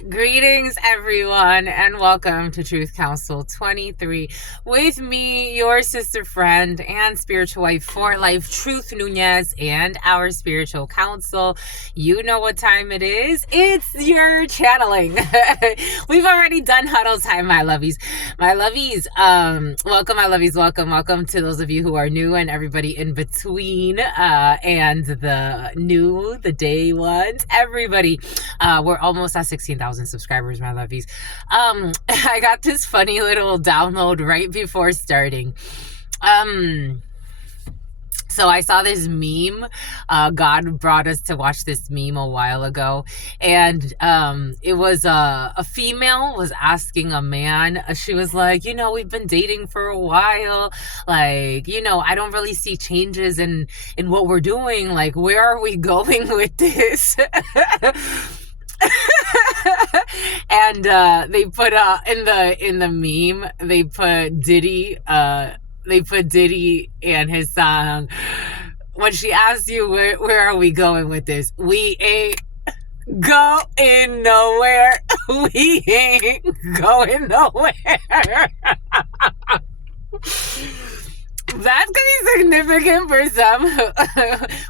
Greetings, everyone, and welcome to Truth Council 23 with me, your sister friend and spiritual wife for life, Truth Nunez, and our spiritual counsel. You know what time it is. It's your channeling. We've already done huddle time, my lovies. My lovies, welcome, my lovies. Welcome to those of you who are new and everybody in between, and the day ones, everybody. We're almost at 16,000 subscribers, my lovies. I got this funny little download right before starting. So I saw this meme. God brought us to watch this meme a while ago, and it was a female was asking a man. She was like, we've been dating for a while. Like, I don't really see changes in what we're doing. Like, where are we going with this? And they put in the meme, they put Diddy and his song. When she asks you where are we going with this, we ain't going nowhere. We ain't going nowhere. That's gonna be significant for some.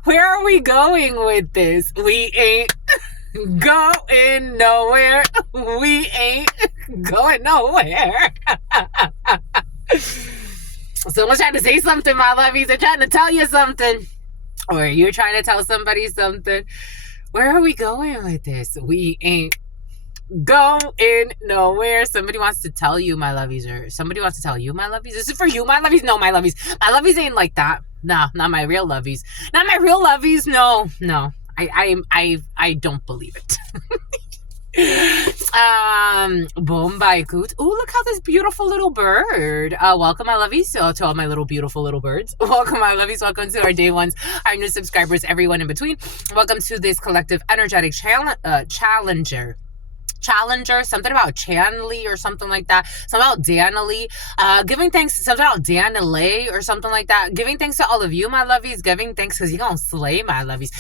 Where are we going with this? We ain't going nowhere. We ain't going nowhere. Someone's trying to say something, my lovies. They're trying to tell you something. Or you're trying to tell somebody something. Where are we going with this? We ain't going nowhere. Somebody wants to tell you, my lovies, or somebody wants to tell you, my lovies. This is for you, my lovies. No, my lovies. My lovies ain't like that. Nah, not my real lovies. Not my real lovies. No. I don't believe it. Bombay coot. Oh, look how this beautiful little bird. Welcome, my lovies, to all my little beautiful little birds. Welcome, my lovies. Welcome to our day ones, our new subscribers, everyone in between. Welcome to this collective energetic challenger, something about Chanley or something like that, something about Danley, giving thanks, something about Danley or something like that, giving thanks to all of you, my lovies, giving thanks because you're gonna slay, my lovies.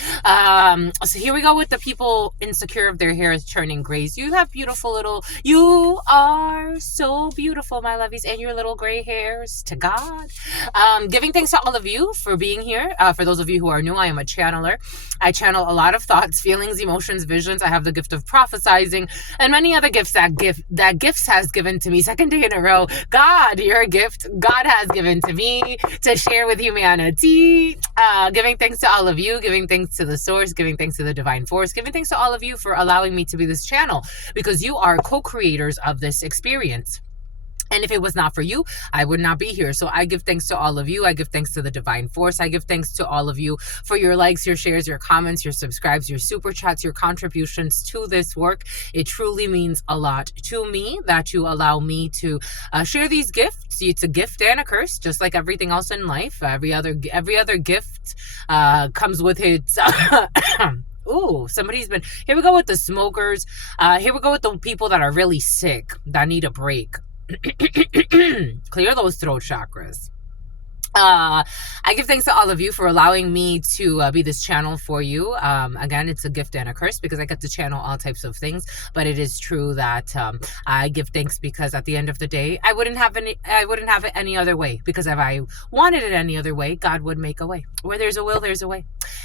So here we go with the people insecure of their hair is turning grays. You are so beautiful, my lovies, and your little gray hairs to God. Giving thanks to all of you for being here. For those of you who are new, I am a channeler. I channel a lot of thoughts, feelings, emotions, visions. I have the gift of prophesizing and many other gifts that gifts has given to me. Second day in a row, God, your gift God has given to me to share with humanity. Giving thanks to all of you, giving thanks to the source, giving thanks to the divine force, giving thanks to all of you for allowing me to be this channel, because you are co-creators of this experience. And if it was not for you, I would not be here. So I give thanks to all of you. I give thanks to the divine force. I give thanks to all of you for your likes, your shares, your comments, your subscribes, your super chats, your contributions to this work. It truly means a lot to me that you allow me to share these gifts. It's a gift and a curse, just like everything else in life. Every other gift comes with its... Ooh, somebody's been... Here we go with the smokers. Here we go with the people that are really sick, that need a break. Clear those throat chakras. I give thanks to all of you for allowing me to be this channel for you. Again, it's a gift and a curse because I get to channel all types of things, but it is true that I give thanks because at the end of the day, I wouldn't have it any other way, because if I wanted it any other way, God would make a way. Where there's a will, there's a way.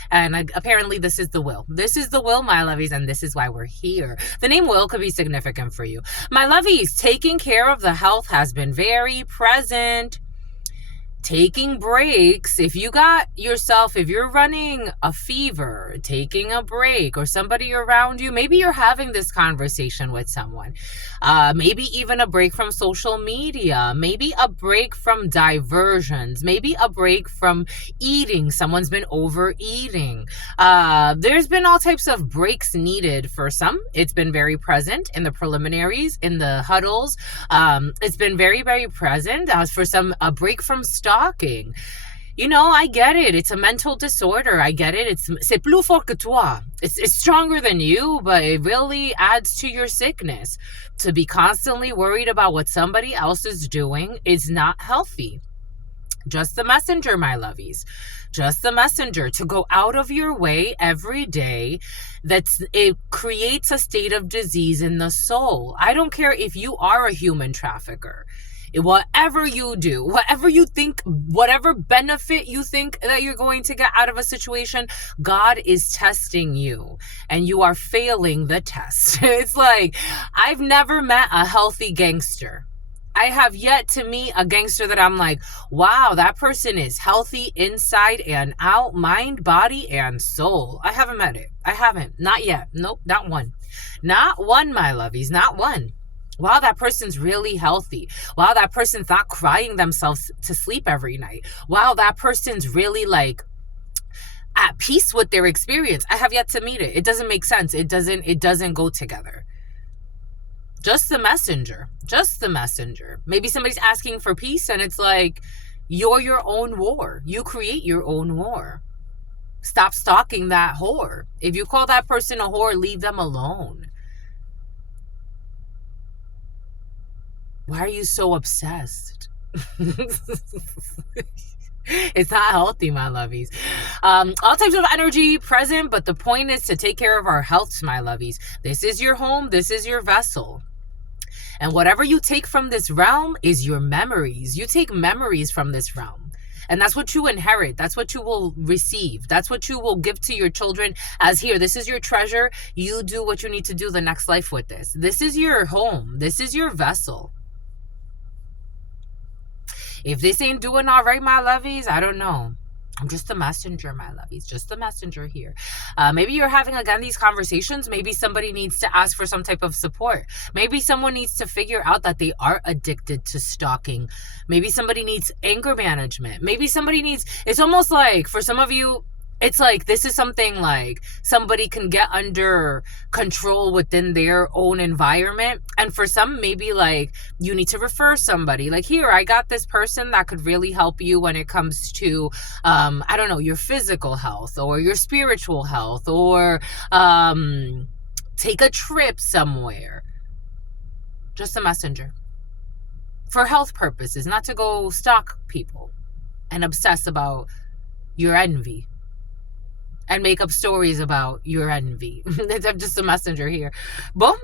And apparently this is the will. This is the will, my lovies, and this is why we're here. The name will could be significant for you. My lovies, taking care of the health has been very present. Taking breaks, if you're running a fever, taking a break, or somebody around you, maybe you're having this conversation with someone, maybe even a break from social media, maybe a break from diversions, maybe a break from eating. Someone's been overeating. There's been all types of breaks needed for some. It's been very present in the preliminaries, in the huddles. It's been very, very present. For some, a break from stalking. I get it. It's a mental disorder. I get it. C'est plus fort que toi. It's stronger than you, but it really adds to your sickness. To be constantly worried about what somebody else is doing is not healthy. Just the messenger, my lovies. Just the messenger to go out of your way every day. It creates a state of disease in the soul. I don't care if you are a human trafficker. Whatever you do, whatever you think, whatever benefit you think that you're going to get out of a situation, God is testing you and you are failing the test. It's like, I've never met a healthy gangster. I have yet to meet a gangster that I'm like, wow, that person is healthy inside and out, mind, body, and soul. I haven't met it. I haven't. Not yet. Nope, not one. Not one, my lovies. Not one. Wow, that person's really healthy. Wow, that person's not crying themselves to sleep every night. Wow, that person's really like at peace with their experience. I have yet to meet it. It doesn't make sense. It doesn't go together. Just the messenger. Just the messenger. Maybe somebody's asking for peace and it's like, you're your own war. You create your own war. Stop stalking that whore. If you call that person a whore, leave them alone. Why are you so obsessed? It's not healthy, my lovies. All types of energy present, but the point is to take care of our health, my lovies. This is your home. This is your vessel. And whatever you take from this realm is your memories. You take memories from this realm. And that's what you inherit. That's what you will receive. That's what you will give to your children as here. This is your treasure. You do what you need to do the next life with this. This is your home. This is your vessel. If this ain't doing all right, my lovies, I don't know. I'm just the messenger, my lovies. Just the messenger here. Maybe you're having, again, these conversations. Maybe somebody needs to ask for some type of support. Maybe someone needs to figure out that they are addicted to stalking. Maybe somebody needs anger management. Maybe somebody needs... It's almost like, for some of you, it's like this is something like somebody can get under control within their own environment. And for some, maybe like you need to refer somebody. Like, here, I got this person that could really help you when it comes to, I don't know, your physical health or your spiritual health, or take a trip somewhere. Just a messenger. For health purposes, not to go stalk people and obsess about your envy. And make up stories about your envy. I'm just a messenger here. Boom.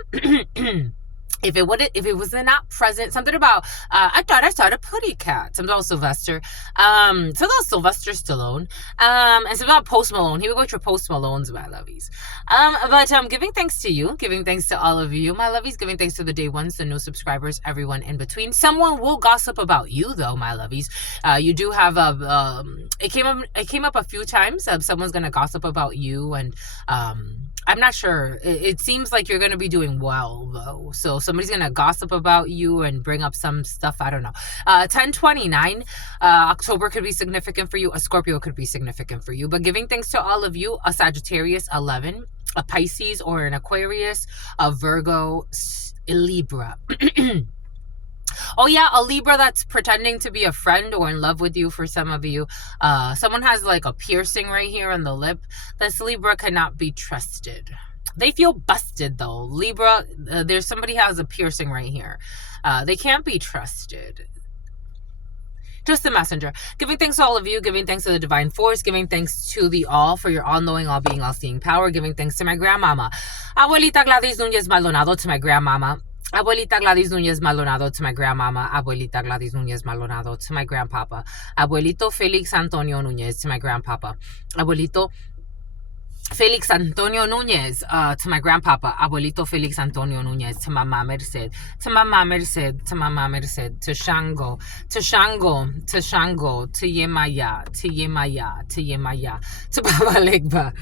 If it was not present, something about, I thought I saw the Putty Cat. Something about Sylvester. Something about Sylvester Stallone. And something about Post Malone. Here we go with your Post Malones, my lovies. But giving thanks to you. Giving thanks to all of you, my lovies. Giving thanks to the day ones, the new subscribers, everyone in between. Someone will gossip about you, though, my lovies. You do have it came up a few times. Someone's going to gossip about you, and I'm not sure. It seems like you're going to be doing well, though. So somebody's going to gossip about you and bring up some stuff. I don't know. 10/29, October could be significant for you. A Scorpio could be significant for you. But giving thanks to all of you, a Sagittarius, 11, a Pisces or an Aquarius, a Virgo, a Libra. Oh yeah, a Libra that's pretending to be a friend or in love with you for some of you. Someone has like a piercing right here on the lip. This Libra cannot be trusted. They feel busted though. Libra, there's somebody has a piercing right here. They can't be trusted. Just the messenger. Giving thanks to all of you. Giving thanks to the divine force. Giving thanks to the all for your all-knowing, all-being, all-seeing power. Giving thanks to my grandmama. Abuelita Gladys Nunez Maldonado, to my grandmama. Abuelita Gladys Nunez Maldonado, to my grandmama. Abuelita Gladys Nunez Maldonado, to my grandpapa. Abuelito Felix Antonio Nunez, to my grandpapa. Abuelito Felix Antonio Nunez, to my grandpapa. Abuelito Felix Antonio Nunez, to Mama Merced. To Mama Merced, to Mama Merced. To Shango, to Shango, to Shango. To Yemaya, to Yemaya, to Yemaya. To Papa Legba.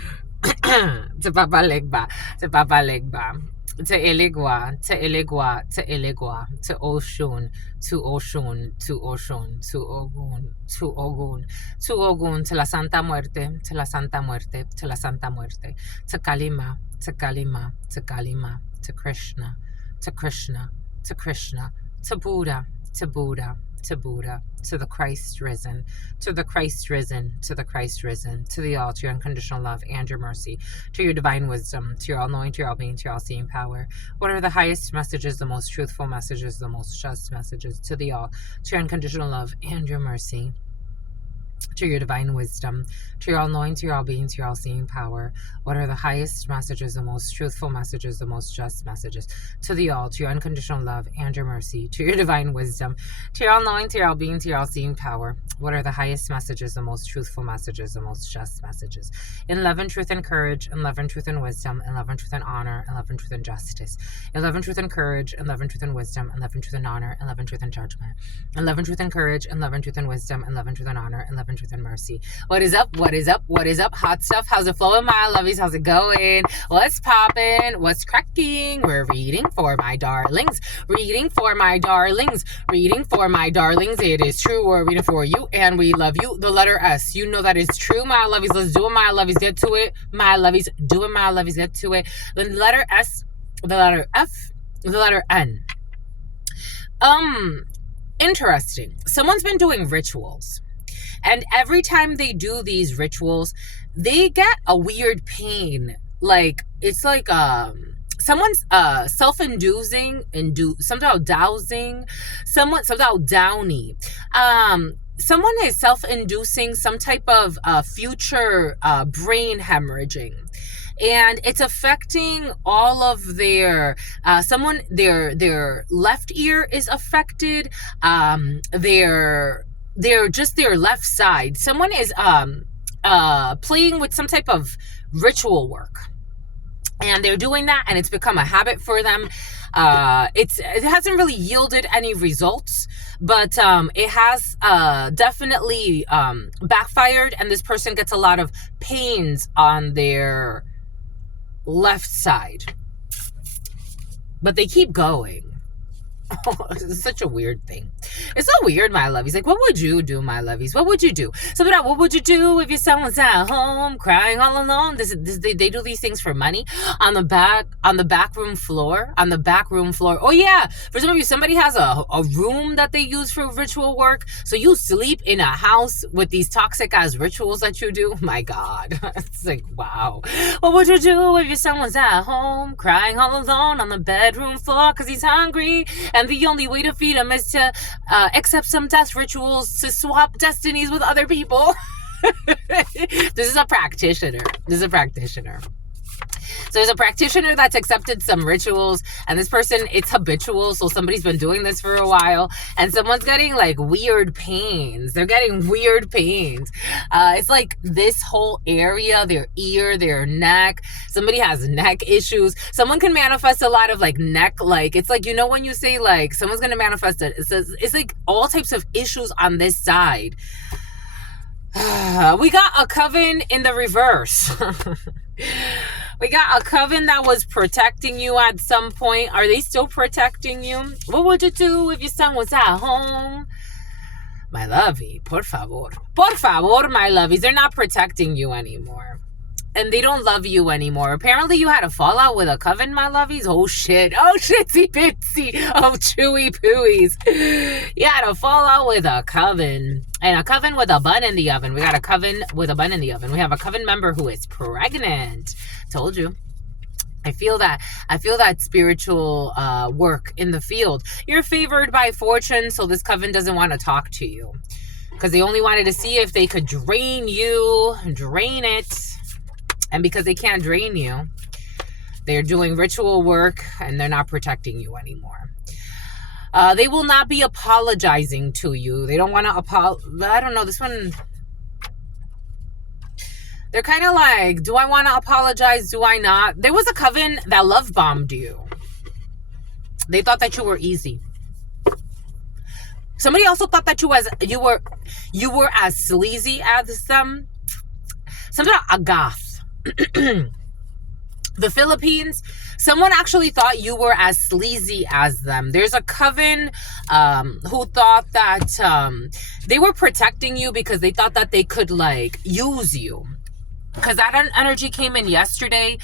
To Papa Legba, to Papa Legba. To Eligua, to Eligua, to Eligua, to Oshun, to Oshun, to Oshun, to Ogun, to Ogun, to Ogun, to la Santa Muerte, to la Santa Muerte, to la Santa Muerte, to Kalima, to Kalima, to Kalima, to Krishna, to Krishna, to Krishna, to Buddha, to Buddha, to Buddha, to the Christ risen, to the Christ risen, to the Christ risen, to the all, to your unconditional love and your mercy, to your divine wisdom, to your all-knowing, to your all-being, to your all-seeing power. What are the highest messages, the most truthful messages, the most just messages, to the all, to your unconditional love and your mercy. to your divine wisdom, to your all-knowing, to your all-being, to your all-seeing power. What are the highest messages, the most truthful messages, the most just messages? To the all, to your unconditional love and your mercy, to your divine wisdom, to your all-knowing, to your all-being, to your all-seeing power. What are the highest messages, the most truthful messages, the most just messages? In love and truth and courage, in love and truth and wisdom, in love and truth and honor, in love and truth and justice. In love and truth and courage, in love and truth and wisdom, in love and truth and honor, in love and truth and judgment. In love and truth and courage, in love and truth and wisdom, in love and truth and honor, in love and truth and mercy. What is up? What is up? What is up? Hot stuff. How's it flowing, my lovies? How's it going? What's popping? What's cracking? We're reading for my darlings. Reading for my darlings. Reading for my darlings. It is true. We're reading for you and we love you. The letter S. You know that is true, my lovies. Let's do it, my lovies. Get to it. My lovies. Do it, my lovies. Get to it. The letter S, the letter F, the letter N. Interesting. Someone's been doing rituals. And every time they do these rituals, they get a weird pain. Like, it's like someone's self-inducing, somehow dowsing, somehow downy. Someone is self-inducing some type of future brain hemorrhaging. And it's affecting all of their their left ear is affected, their left side. Someone is playing with some type of ritual work, and they're doing that, and it's become a habit for them. It hasn't really yielded any results, but it has definitely backfired, and this person gets a lot of pains on their left side, but they keep going. It's such a weird thing. It's so weird, my lovies. Like, what would you do, my lovies? What would you do? So, but what would you do if your son was at home crying all alone? They do these things for money on the back room floor. Oh yeah, for some of you, somebody has a room that they use for ritual work. So you sleep in a house with these toxic ass rituals that you do. My God, it's like, wow. What would you do if your son was at home crying all alone on the bedroom floor because he's hungry? And the only way to feed him is to accept some death rituals to swap destinies with other people. This is a practitioner. So there's a practitioner that's accepted some rituals, and this person, it's habitual. So somebody's been doing this for a while, and someone's getting like weird pains. They're getting weird pains. It's like this whole area, their ear, their neck. Somebody has neck issues. Someone can manifest a lot of like neck, like it's like, you know, when you say like someone's going to manifest it, it's like all types of issues on this side. We got a coven in the reverse. We got a coven that was protecting you at some point. Are they still protecting you? What would you do if your son was at home? My lovey, por favor. Por favor, my lovies. They're not protecting you anymore. And they don't love you anymore. Apparently you had a fallout with a coven, my lovies. Oh shit. Oh shitsy pitsy. Oh chewy pooies. You had a fallout with a coven. And a coven with a bun in the oven. We got a coven with a bun in the oven. We have a coven member who is pregnant. Told you. I feel that spiritual work in the field. You're favored by fortune, so this coven doesn't want to talk to you. Because they only wanted to see if they could drain you, drain it. And because they can't drain you, they're doing ritual work and they're not protecting you anymore. They will not be apologizing to you. They don't want to I don't know, this one... They're kind of like, do I want to apologize? Do I not? There was a coven that love bombed you. They thought that you were easy. Somebody also thought that you were as sleazy as them. Something about agath. The Philippines, someone actually thought you were as sleazy as them. There's a coven who thought that they were protecting you because they thought that they could like use you. Because that energy came in yesterday.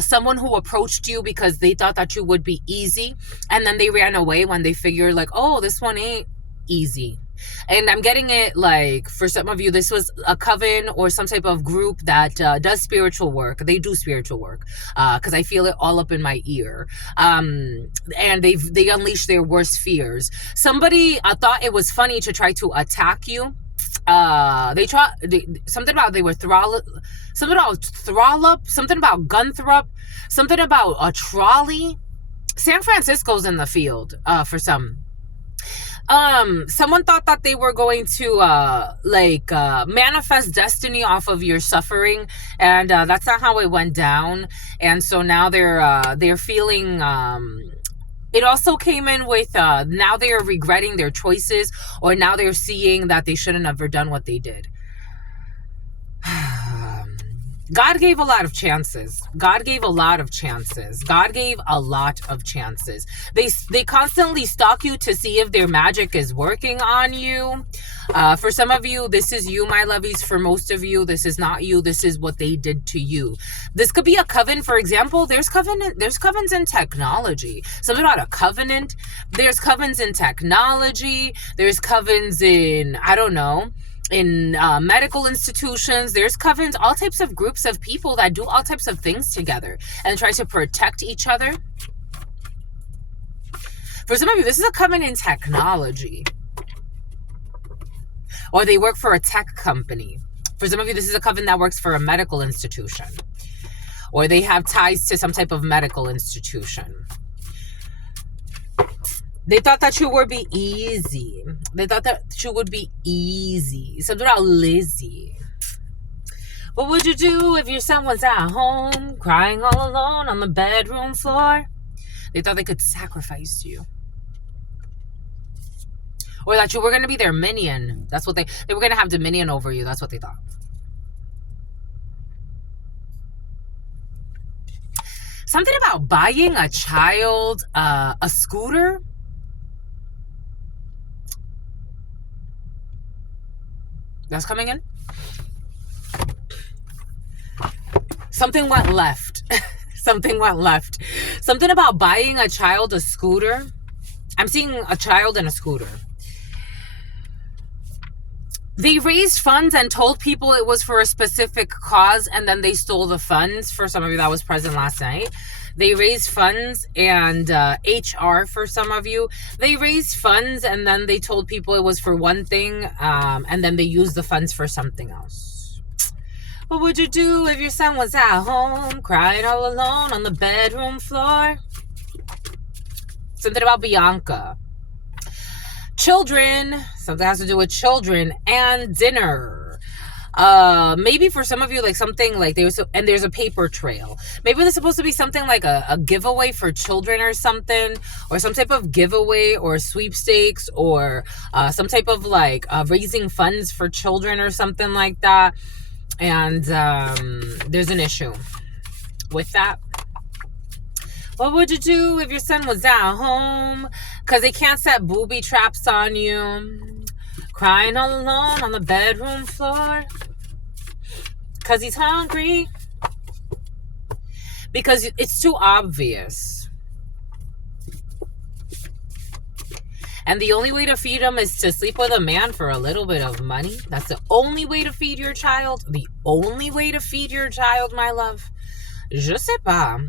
Someone who approached you because they thought that you would be easy. And then they ran away when they figured like, oh, this one ain't easy. And I'm getting it like, for some of you, this was a coven or some type of group that does spiritual work. They do spiritual work because I feel it all up in my ear. And they unleash their worst fears. Somebody thought it was funny to try to attack you. something about they were something about Thrallop, something about Gunthrop, something about a trolley. San Francisco's in the field for some. Someone thought that they were going to manifest destiny off of your suffering, and that's not how it went down. And so now they're feeling it also came in with now they are regretting their choices, or now they're seeing that they shouldn't have ever done what they did. God gave a lot of chances. God gave a lot of chances. God gave a lot of chances. They constantly stalk you to see if their magic is working on you. For some of you, this is you, my lovies. For most of you, this is not you. This is what they did to you. This could be a coven. For example, there's covens in technology. Something about a covenant. There's covens in technology. There's covens in, I don't know, in medical institutions. There's covens, all types of groups of people that do all types of things together and try to protect each other. For some of you, this is a coven in technology, or they work for a tech company. For some of you, this is a coven that works for a medical institution, or they have ties to some type of medical institution. They thought that you would be easy. They thought that you would be easy. Something about Lizzie. What would you do if your son was at home, crying all alone on the bedroom floor? They thought they could sacrifice you. Or that you were going to be their minion. That's what they were going to have dominion over you. That's what they thought. Something about buying a child a scooter. That's coming in. Something went left. Something went left. Something about buying a child a scooter. I'm seeing a child and a scooter. They raised funds and told people it was for a specific cause, and then they stole the funds. For some of you that was present last night, they raised funds, and HR for some of you, they raised funds and then they told people it was for one thing, and then they used the funds for something else. What would you do if your son was at home, crying all alone on the bedroom floor? Something about Bianca. Children. Something has to do with children and dinner. Maybe for some of you, like something like there's a paper trail. Maybe there's supposed to be something like a giveaway for children or something, or some type of giveaway or sweepstakes, or some type of like raising funds for children or something like that. And there's an issue with that. What would you do if your son was at home? Because they can't set booby traps on you. Crying all alone on the bedroom floor. Because he's hungry. Because it's too obvious. And the only way to feed him is to sleep with a man for a little bit of money. That's the only way to feed your child. The only way to feed your child, my love. Je sais pas.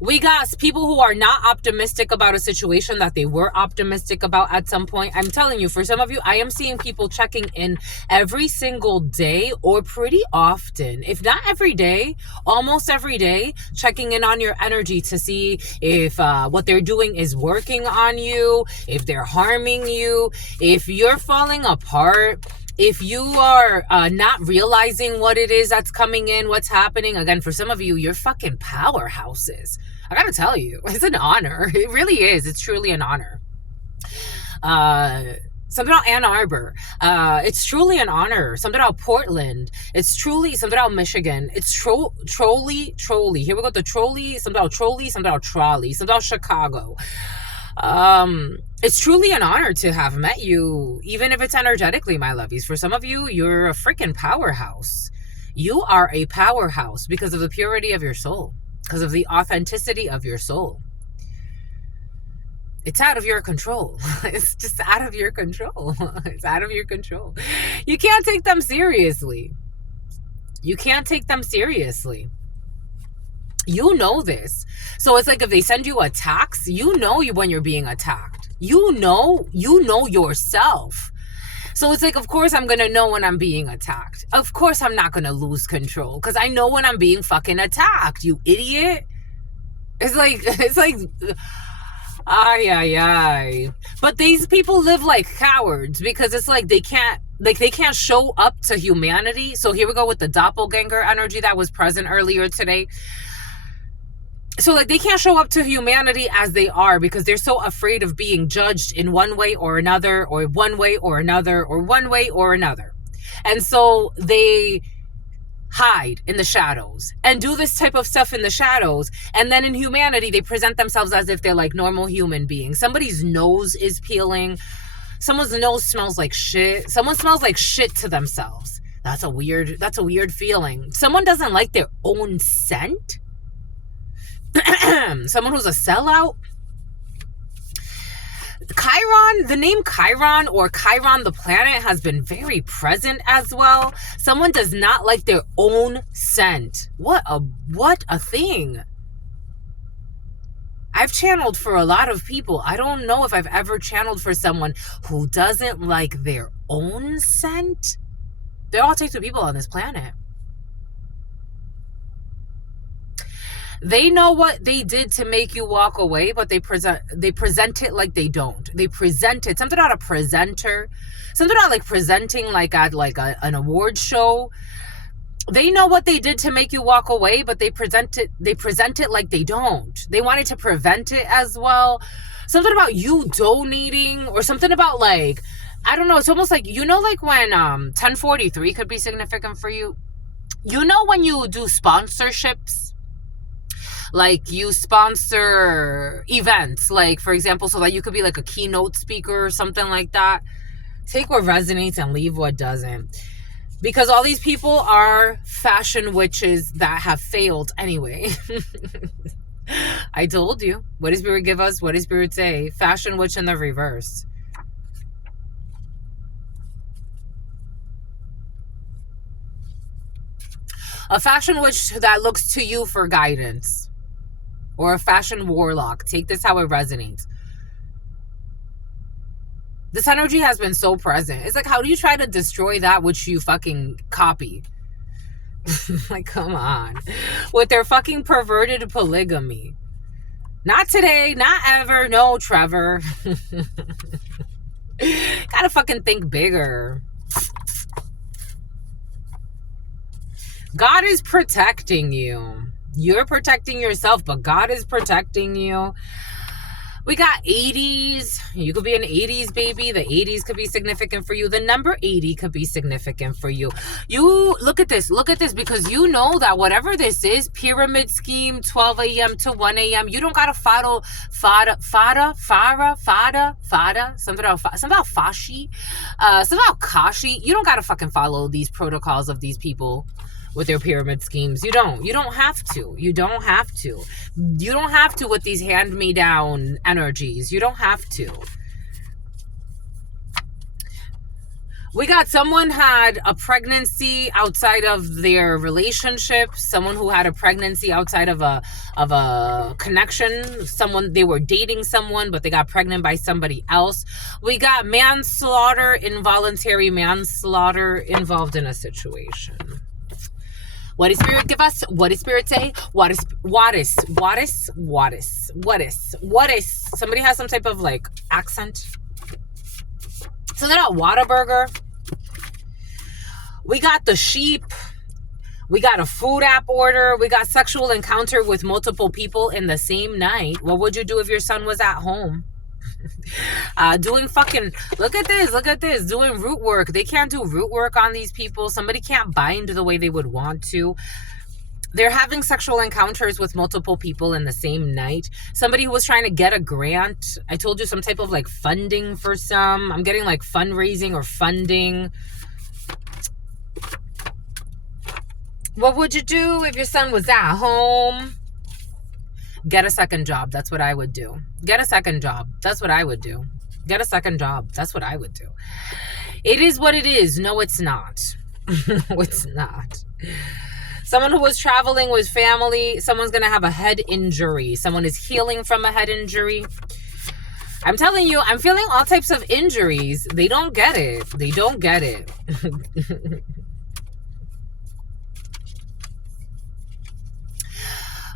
We got people who are not optimistic about a situation that they were optimistic about at some point. I'm telling you, for some of you, I am seeing people checking in every single day or pretty often. If not every day, almost every day, checking in on your energy to see if what they're doing is working on you, if they're harming you, if you're falling apart. If you are not realizing what it is that's coming in, what's happening, again, for some of you, you're fucking powerhouses. I gotta tell you, it's an honor. It really is. It's truly an honor. Something about Ann Arbor. It's truly an honor. Something about Portland. It's truly something about Michigan. It's trolley. Here we go. The trolley. Something about trolley. Something about trolley. Something about Chicago. It's truly an honor to have met you, even if it's energetically, my lovies. For some of you, you're a freaking powerhouse. You are a powerhouse because of the purity of your soul, because of the authenticity of your soul. It's out of your control. It's just out of your control. It's out of your control. You can't take them seriously. You can't take them seriously. You know this. So it's like if they send you attacks, you know when you're being attacked. You know yourself. So it's like, of course I'm going to know when I'm being attacked. Of course I'm not going to lose control because I know when I'm being fucking attacked, you idiot. It's like, ay, ay, ay. But these people live like cowards because it's like they can't show up to humanity. So here we go with the doppelganger energy that was present earlier today. So like they can't show up to humanity as they are because they're so afraid of being judged in one way or another, or one way or another, or one way or another. And so they hide in the shadows and do this type of stuff in the shadows. And then in humanity, they present themselves as if they're like normal human beings. Somebody's nose is peeling. Someone's nose smells like shit. Someone smells like shit to themselves. That's a weird feeling. Someone doesn't like their own scent. Someone who's a sellout. Chiron, the name Chiron or Chiron the planet has been very present as well. Someone does not like their own scent. What a thing. I've channeled for a lot of people. I don't know if I've ever channeled for someone who doesn't like their own scent. There are all types of people on this planet. They know what they did to make you walk away, but they present it like they don't. They present it, something about a presenter, something about like presenting like at like an award show. They know what they did to make you walk away, but they present it like they don't. They wanted to prevent it as well. Something about you donating, or something about like, I don't know, it's almost like, you know, like when 1043 could be significant for you. You know, when you do sponsorships, like you sponsor events, like for example, so that you could be like a keynote speaker or something like that. Take what resonates and leave what doesn't. Because all these people are fashion witches that have failed anyway. I told you. What does Spirit give us? What does Spirit say? Fashion witch in the reverse. A fashion witch that looks to you for guidance. Or a fashion warlock. Take this how it resonates. This energy has been so present. It's like, how do you try to destroy that which you fucking copy? Like, come on. With their fucking perverted polygamy. Not today, not ever. No, Trevor. Gotta fucking think bigger. God is protecting you. You're protecting yourself, but God is protecting you. We got 80s. You could be an 80s baby. The 80s could be significant for you. The number 80 could be significant for you. You look at this, because you know that whatever this is, pyramid scheme, 12 a.m. to 1 a.m., you don't got to follow fada, something about fashi, something about kashi. You don't got to fucking follow these protocols of these people with their pyramid schemes. You don't have to. You don't have to with these hand-me-down energies. You don't have to. We got someone had a pregnancy outside of their relationship. Someone who had a pregnancy outside of a connection. Someone, they were dating someone, but they got pregnant by somebody else. We got manslaughter, involuntary manslaughter involved in a situation. What does Spirit give us? What does Spirit say? What is? Somebody has some type of like accent. Something about Whataburger. We got the sheep. We got a food app order. We got sexual encounter with multiple people in the same night. What would you do if your son was at home? Doing fucking, look at this, doing root work. They can't do root work on these people. Somebody can't bind the way they would want to. They're having sexual encounters with multiple people in the same night. Somebody who was trying to get a grant. I told you, some type of like funding for some. I'm getting like fundraising or funding. What would you do if your son was at home? Get a second job. That's what I would do. Get a second job. That's what I would do. Get a second job. That's what I would do. It is what it is. No, it's not. No, it's not. Someone who was traveling with family. Someone's going to have a head injury. Someone is healing from a head injury. I'm telling you, I'm feeling all types of injuries. They don't get it. They don't get it.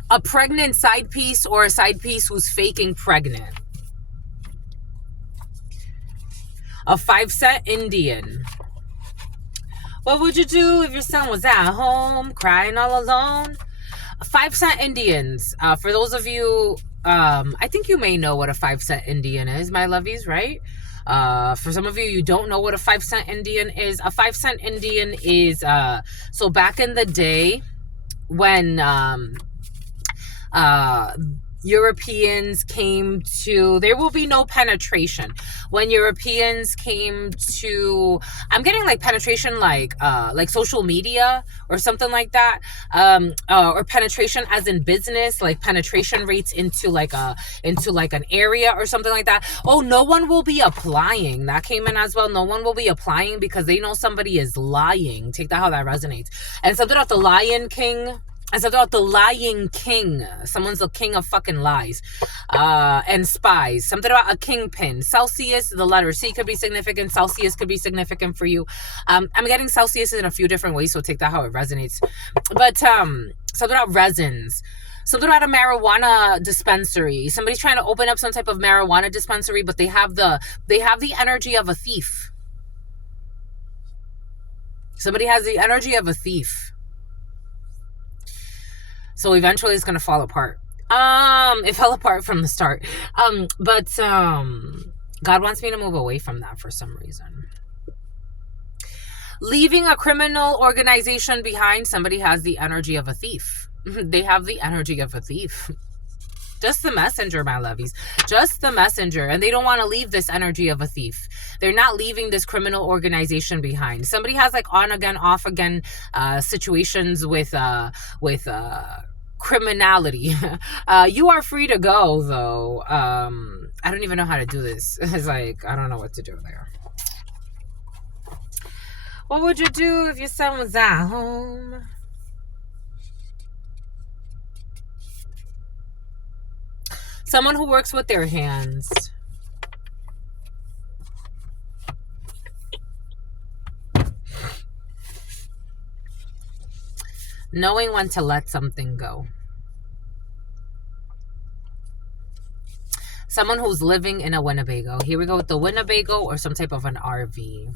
A pregnant side piece or a side piece who's faking pregnant. A 5-cent Indian. What would you do if your son was at home crying all alone? 5-cent Indians. For those of you, I think you may know what a 5-cent Indian is, my lovies, right? For some of you, you don't know what a 5-cent Indian is. A 5-cent Indian is, so back in the day when, Europeans came to, there will be no penetration. When Europeans came to, I'm getting like penetration like social media or something like that, or penetration as in business, like penetration rates into like an area or something like that. Oh, no one will be applying. That came in as well. No one will be applying because they know somebody is lying. Take that how that resonates. And something about the Lion King. I said about the lying king. Someone's the king of fucking lies. And spies. Something about a kingpin. Celsius, the letter C could be significant. Celsius could be significant for you. I'm getting Celsius in a few different ways, so take that how it resonates. But something about resins. Something about a marijuana dispensary. Somebody's trying to open up some type of marijuana dispensary, but they have the energy of a thief. Somebody has the energy of a thief. So eventually it's going to fall apart. It fell apart from the start. But God wants me to move away from that for some reason. Leaving a criminal organization behind, somebody has the energy of a thief. They have the energy of a thief. Just the messenger, my lovies. Just the messenger. And they don't want to leave this energy of a thief. They're not leaving this criminal organization behind. Somebody has like on again, off again situations with criminality. You are free to go, though. I don't even know how to do this. It's like, I don't know what to do there. What would you do if your son was at home? Someone who works with their hands. Knowing when to let something go. Someone who's living in a Winnebago. Here we go with the Winnebago or some type of an RV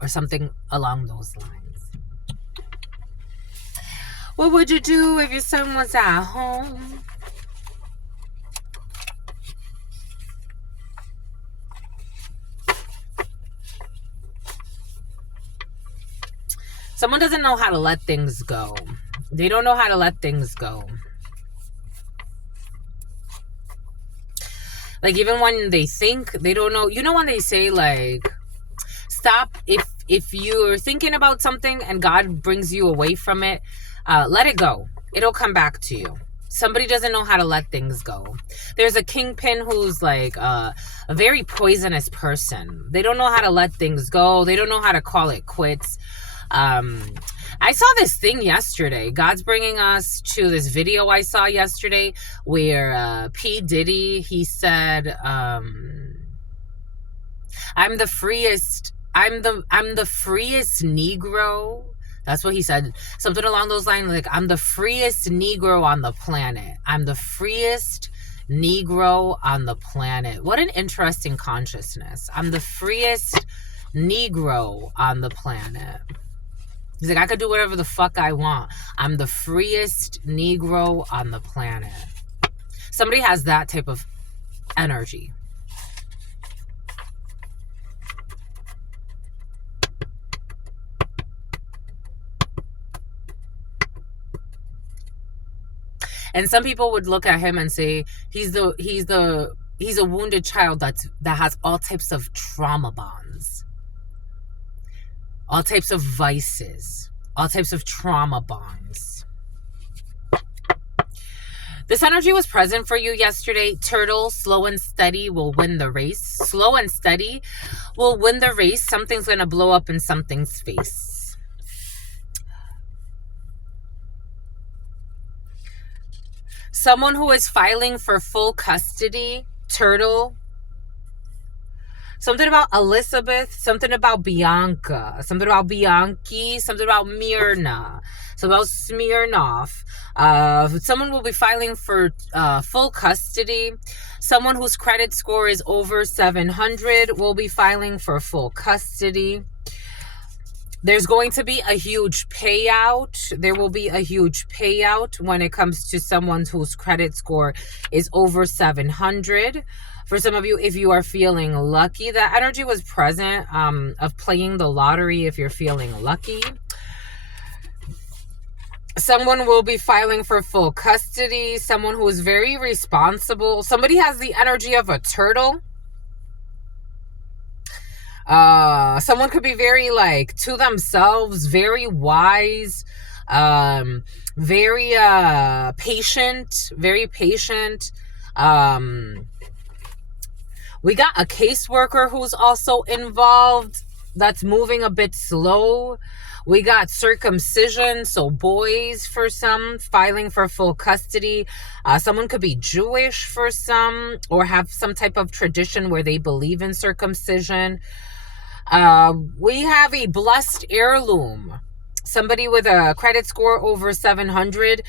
or something along those lines. What would you do if your son was at home? Someone doesn't know how to let things go. They don't know how to let things go. Like even when they think, they don't know. You know when they say like, stop. If you're thinking about something and God brings you away from it, let it go. It'll come back to you. Somebody doesn't know how to let things go. There's a kingpin who's like a very poisonous person. They don't know how to let things go. They don't know how to call it quits. I saw this thing yesterday. God's bringing us to this video I saw yesterday where P. Diddy, he said, I'm the freest Negro. That's what he said. Something along those lines, like, I'm the freest Negro on the planet. I'm the freest Negro on the planet. What an interesting consciousness. I'm the freest Negro on the planet. He's like, I could do whatever the fuck I want. I'm the freest Negro on the planet. Somebody has that type of energy. And some people would look at him and say, he's a wounded child that has all types of trauma bonds. All types of vices, all types of trauma bonds. This energy was present for you yesterday. Turtle, slow and steady will win the race. Slow and steady will win the race. Something's going to blow up in something's face. Someone who is filing for full custody, turtle, something about Elizabeth, something about Bianca, something about Bianchi, something about Mirna, something about Smirnov. Someone will be filing for full custody. Someone whose credit score is over 700 will be filing for full custody. There's going to be a huge payout. There will be a huge payout when it comes to someone whose credit score is over 700. For some of you, if you are feeling lucky, that energy was present of playing the lottery if you're feeling lucky. Someone will be filing for full custody. Someone who is very responsible. Somebody has the energy of a turtle. Someone could be very like to themselves, very wise, very patient, very patient. We got a caseworker who's also involved that's moving a bit slow. We got circumcision, so boys for some, filing for full custody. Someone could be Jewish for some, or have some type of tradition where they believe in circumcision. We have a blessed heirloom. Somebody with a credit score over 700.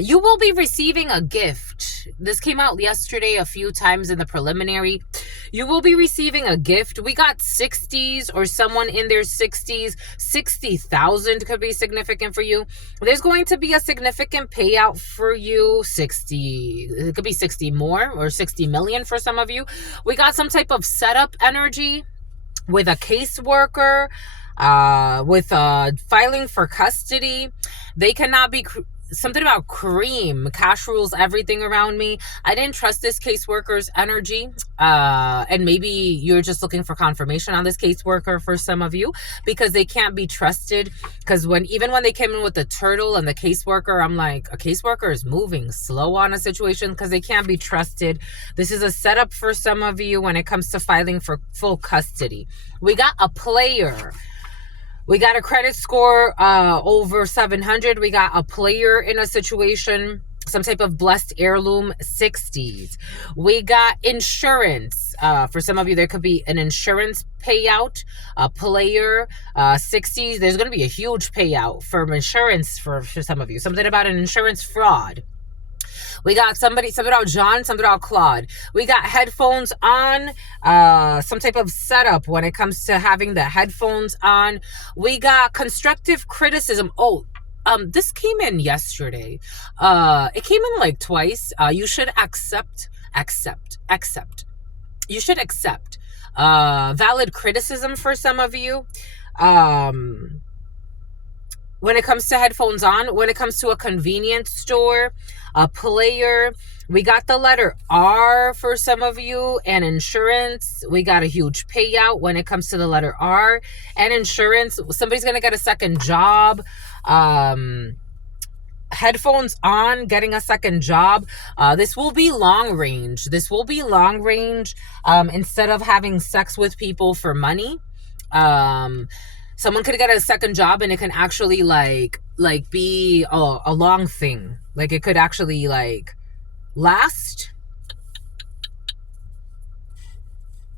You will be receiving a gift. This came out yesterday a few times in the preliminary. You will be receiving a gift. We got 60s or someone in their 60s. 60,000 could be significant for you. There's going to be a significant payout for you. 60, it could be 60 more or 60 million for some of you. We got some type of setup energy with a caseworker, with filing for custody. They cannot be something about cream. Cash rules everything around me. I didn't trust this caseworker's energy, and maybe you're just looking for confirmation on this caseworker for some of you, because they can't be trusted. Because even when they came in with the turtle and the caseworker, I'm like, a caseworker is moving slow on a situation because they can't be trusted. This is a setup for some of you when it comes to filing for full custody. We got a player. We got a credit score over 700. We got a player in a situation, some type of blessed heirloom, 60s. We got insurance. For some of you, there could be an insurance payout, a player, 60s. There's going to be a huge payout for insurance for some of you. Something about an insurance fraud. We got something about John, something about Claude. We got headphones on, some type of setup when it comes to having the headphones on. We got constructive criticism. Oh, this came in yesterday. It came in like twice. You should accept. You should accept valid criticism for some of you. When it comes to headphones on, when it comes to a convenience store, a player, we got the letter R for some of you, and insurance. We got a huge payout when it comes to the letter R and insurance. Somebody's going to get a second job. Headphones on, getting a second job. This will be long range. This will be long range instead of having sex with people for money. Someone could get a second job and it can actually like be a long thing. Like it could actually like last,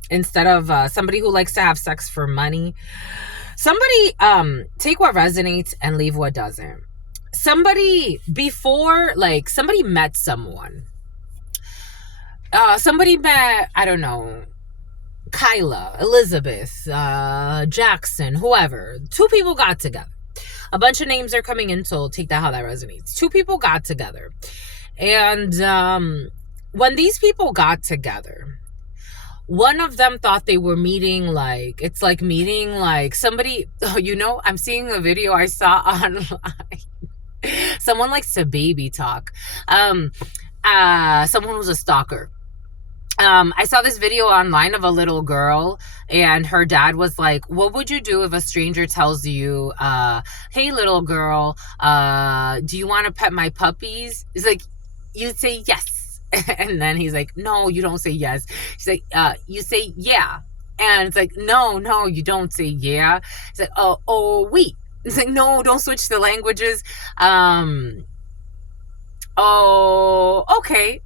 instead of somebody who likes to have sex for money. Somebody take what resonates and leave what doesn't. Somebody met someone. Somebody met, I don't know, Kyla, Elizabeth, Jackson, whoever. Two people got together. A bunch of names are coming in, so take that how that resonates. Two people got together. And when these people got together, one of them thought they were meeting like, it's like meeting like somebody, I'm seeing a video I saw online. Someone likes to baby talk. Someone who's a stalker. I saw this video online of a little girl, and her dad was like, what would you do if a stranger tells you, hey, little girl, do you want to pet my puppies? It's like, you'd say yes. And then he's like, no, you don't say yes. She's like, you say yeah. And it's like, no, you don't say yeah. It's like, oh, wait. It's like, no, don't switch the languages. Oh, okay.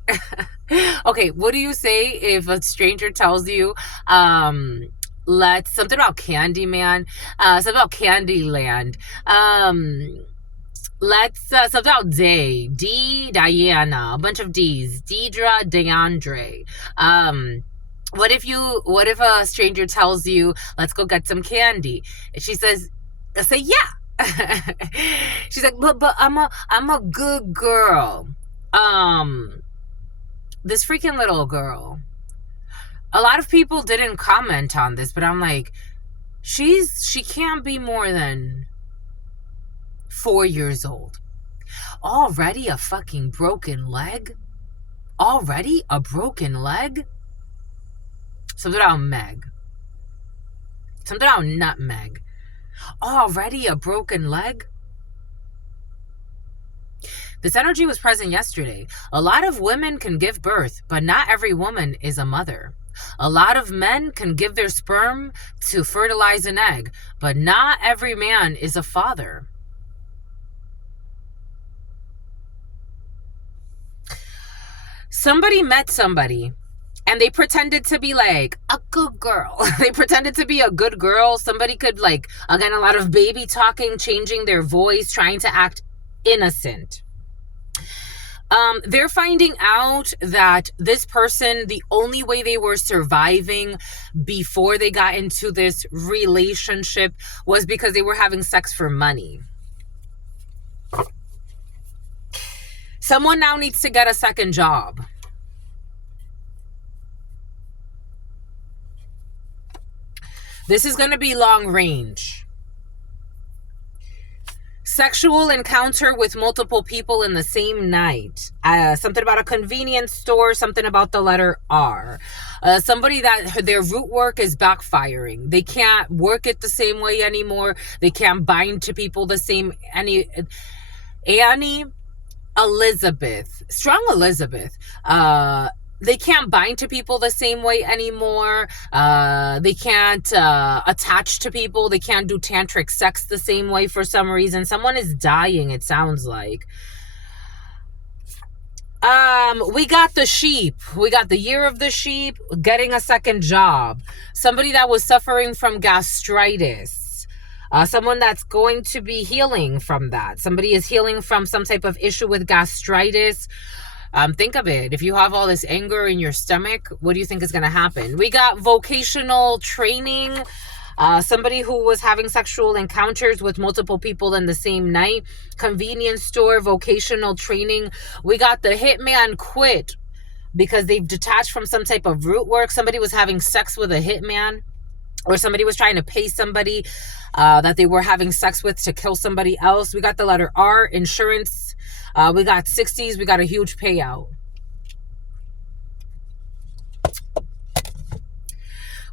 Okay, what do you say if a stranger tells you, um, let's something about Candyman, something about Candyland, let's something about Diana, a bunch of D's, Deidre, DeAndre. What if a stranger tells you, let's go get some candy? And she says, I say, yeah. She's like, but I'm a good girl. Um, this freaking little girl. A lot of people didn't comment on this, but I'm like, she can't be more than 4 years old. Already a fucking broken leg? Already a broken leg? Something about Meg. Something about nutmeg. Already a broken leg? This energy was present yesterday. A lot of women can give birth, but not every woman is a mother. A lot of men can give their sperm to fertilize an egg, but not every man is a father. Somebody met somebody and they pretended to be like a good girl. They pretended to be a good girl. Somebody could, like, again, a lot of baby talking, changing their voice, trying to act innocent. They're finding out that this person, the only way they were surviving before they got into this relationship was because they were having sex for money. Someone now needs to get a second job. This is going to be long range. Sexual encounter with multiple people in the same night. Something about a convenience store, something about the letter R. Somebody that their root work is backfiring. They can't work it the same way anymore. They can't bind to people the same. Annie Elizabeth, strong Elizabeth. They can't bind to people the same way anymore. They can't attach to people. They can't do tantric sex the same way for some reason. Someone is dying, it sounds like. We got the sheep. We got the year of the sheep, getting a second job. Somebody that was suffering from gastritis. Someone that's going to be healing from that. Somebody is healing from some type of issue with gastritis. Think of it. If you have all this anger in your stomach, what do you think is going to happen? We got vocational training. Somebody who was having sexual encounters with multiple people in the same night. Convenience store, vocational training. We got the hitman quit because they've detached from some type of root work. Somebody was having sex with a hitman, or somebody was trying to pay somebody that they were having sex with to kill somebody else. We got the letter R, insurance. We got 60s. We got a huge payout.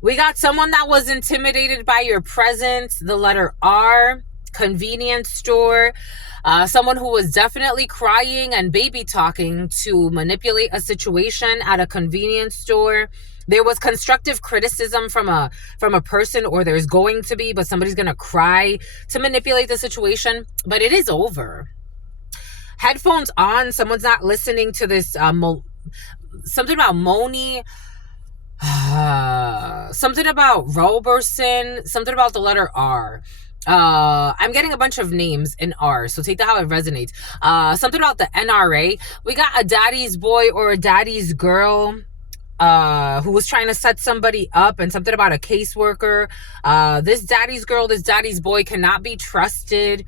We got someone that was intimidated by your presence, the letter R, convenience store. Someone who was definitely crying and baby talking to manipulate a situation at a convenience store. There was constructive criticism from a person, or there's going to be, but somebody's going to cry to manipulate the situation. But it is over. Headphones on. Someone's not listening to this. Something about Moni. Something about Roberson. Something about the letter R. I'm getting a bunch of names in R, so take that how it resonates. Something about the NRA. We got a daddy's boy or a daddy's girl who was trying to set somebody up, and something about a caseworker. This daddy's girl, this daddy's boy cannot be trusted.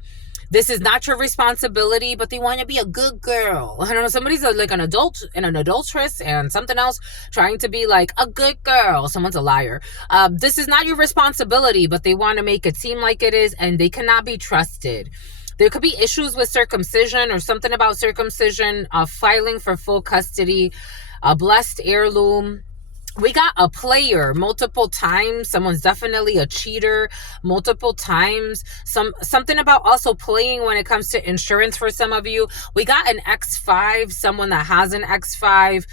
This is not your responsibility, but they want to be a good girl. I don't know, somebody's like an adult and an adulteress and something else trying to be like a good girl. Someone's a liar. This is not your responsibility, but they want to make it seem like it is, and they cannot be trusted. There could be issues with circumcision or something about circumcision, filing for full custody, a blessed heirloom. We got a player multiple times. Someone's definitely a cheater multiple times. Something about also playing when it comes to insurance for some of you. We got an X5, someone that has an X5.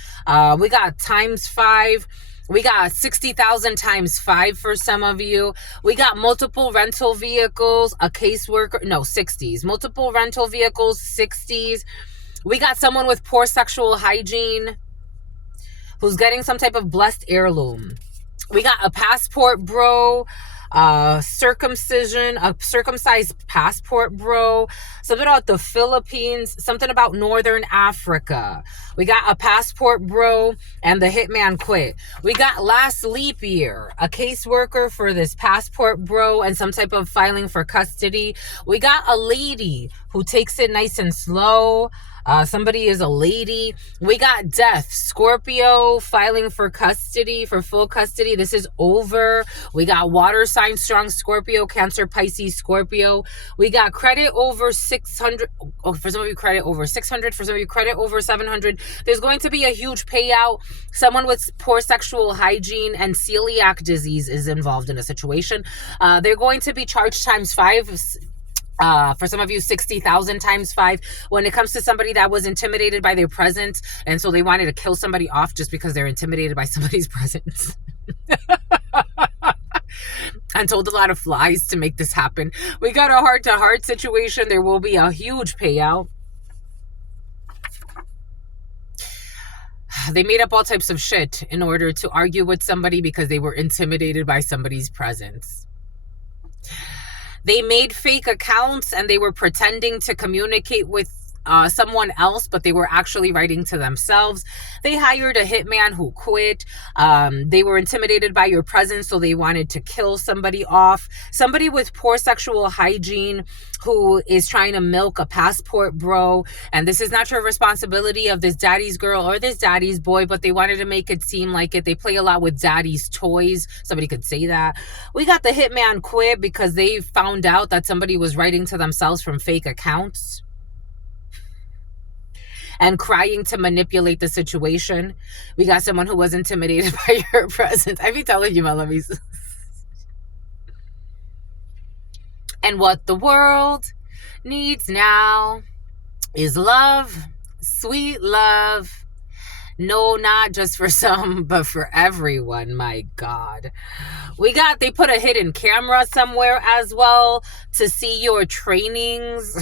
We got times 5. We got 60,000 times 5 for some of you. We got multiple rental vehicles, a caseworker, no, 60s. Multiple rental vehicles, 60s. We got someone with poor sexual hygiene. who's getting some type of blessed heirloom. We got a passport bro, a circumcised passport bro, something about the Philippines, something about Northern Africa. We got a passport bro, and the hitman quit. We got last leap year, a caseworker for this passport bro, and some type of filing for custody. We got a lady who takes it nice and slow. Somebody is a lady. We got death, Scorpio filing for custody, for full custody. This is over. We got water sign strong, Scorpio, Cancer, Pisces, Scorpio. We got credit over 600. Oh, for some of you, credit over 600. For some of you, credit over 700. There's going to be a huge payout. Someone with poor sexual hygiene and celiac disease is involved in a situation. They're going to be charged times 5. For some of you, 60,000 times 5. When it comes to somebody that was intimidated by their presence, and so they wanted to kill somebody off just because they're intimidated by somebody's presence. And told a lot of lies to make this happen. We got a heart-to-heart situation. There will be a huge payout. They made up all types of shit in order to argue with somebody because they were intimidated by somebody's presence. They made fake accounts and they were pretending to communicate with someone else, but they were actually writing to themselves. They hired a hitman who quit. They were intimidated by your presence, so they wanted to kill somebody off. Somebody with poor sexual hygiene who is trying to milk a passport bro. And this is not your responsibility of this daddy's girl or this daddy's boy, but they wanted to make it seem like it. They play a lot with daddy's toys. Somebody could say that. We got the hitman quit because they found out that somebody was writing to themselves from fake accounts and crying to manipulate the situation. We got someone who was intimidated by your presence. I be telling you, my lovies. And what the world needs now is love, sweet love. No, not just for some, but for everyone. My God. They put a hidden camera somewhere as well to see your trainings.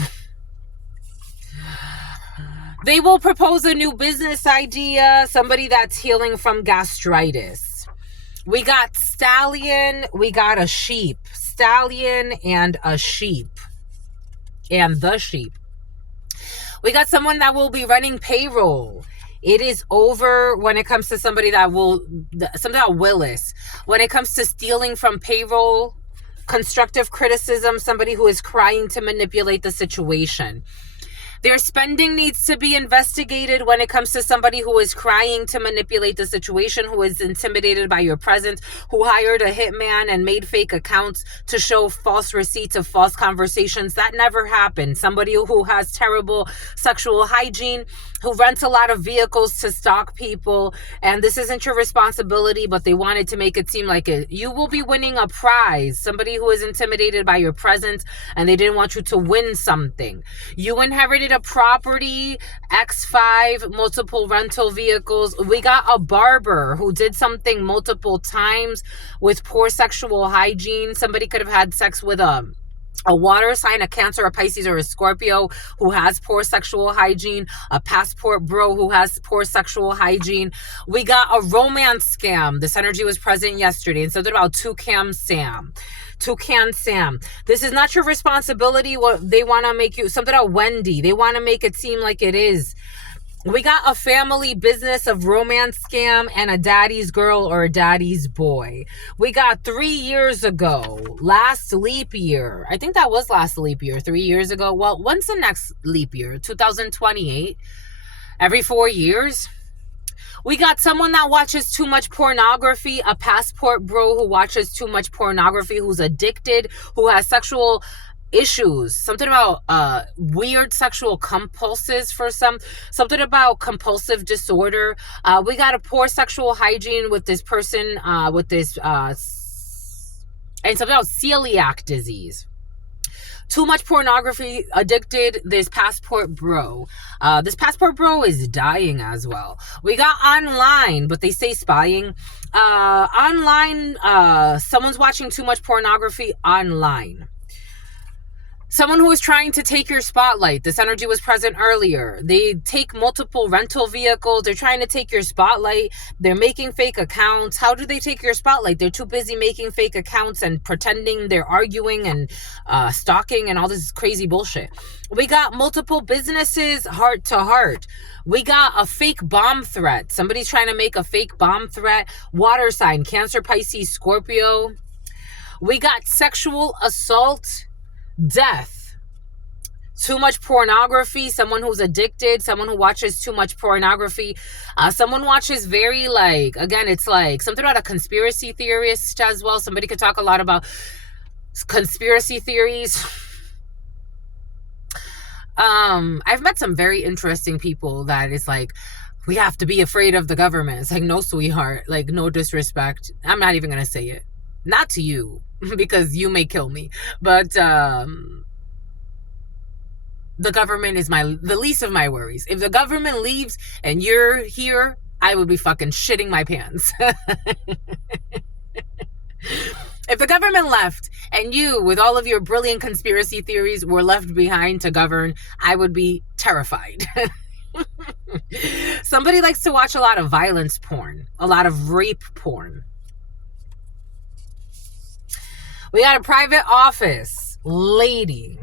They will propose a new business idea, somebody that's healing from gastritis. We got stallion, we got a sheep. Stallion and a sheep. And the sheep. We got someone that will be running payroll. It is over when it comes to somebody that will, something about Willis. When it comes to stealing from payroll, constructive criticism, somebody who is crying to manipulate the situation. Their spending needs to be investigated when it comes to somebody who is crying to manipulate the situation, who is intimidated by your presence, who hired a hitman and made fake accounts to show false receipts of false conversations. That never happened. Somebody who has terrible sexual hygiene, who rents a lot of vehicles to stalk people, and this isn't your responsibility, but they wanted to make it seem like it. You will be winning a prize. Somebody who is intimidated by your presence and they didn't want you to win something. You inherited a property, X5, multiple rental vehicles. We got a barber who did something multiple times with poor sexual hygiene. Somebody could have had sex with a water sign, a Cancer, a Pisces, or a Scorpio who has poor sexual hygiene, a passport bro who has poor sexual hygiene. We got a romance scam. This energy was present yesterday, and something about Toucan Sam. This is not your responsibility. What they want to make you, something about Wendy. They want to make it seem like it is. We got a family business of romance scam and a daddy's girl or a daddy's boy. We got 3 years ago, last leap year. I think that was last leap year, 3 years ago. Well, when's the next leap year? 2028? Every 4 years? We got someone that watches too much pornography, a passport bro who watches too much pornography, who's addicted, who has sexual issues, something about weird sexual compulses for something about compulsive disorder. We got a poor sexual hygiene with this person and something about celiac disease. Too much pornography, addicted, this passport bro. This passport bro is dying as well. We got online, but they say spying. Online, someone's watching too much pornography online. Someone who is trying to take your spotlight. This energy was present earlier. They take multiple rental vehicles. They're trying to take your spotlight. They're making fake accounts. How do they take your spotlight? They're too busy making fake accounts and pretending they're arguing and stalking and all this crazy bullshit. We got multiple businesses heart to heart. We got a fake bomb threat. Somebody's trying to make a fake bomb threat. Water sign, Cancer, Pisces, Scorpio. We got sexual assault, death, too much pornography, someone who's addicted, someone who watches too much pornography, someone watches very again, it's like something about a conspiracy theorist as well. Somebody could talk a lot about conspiracy theories. I've met some very interesting people that it's like, we have to be afraid of the government. It's like, no, sweetheart, like, no disrespect. I'm not even gonna say it. Not to you, because you may kill me, but the government is the least of my worries. If the government leaves and you're here, I would be fucking shitting my pants. If the government left and you, with all of your brilliant conspiracy theories, were left behind to govern, I would be terrified. Somebody likes to watch a lot of violence porn, a lot of rape porn. We got a private office lady.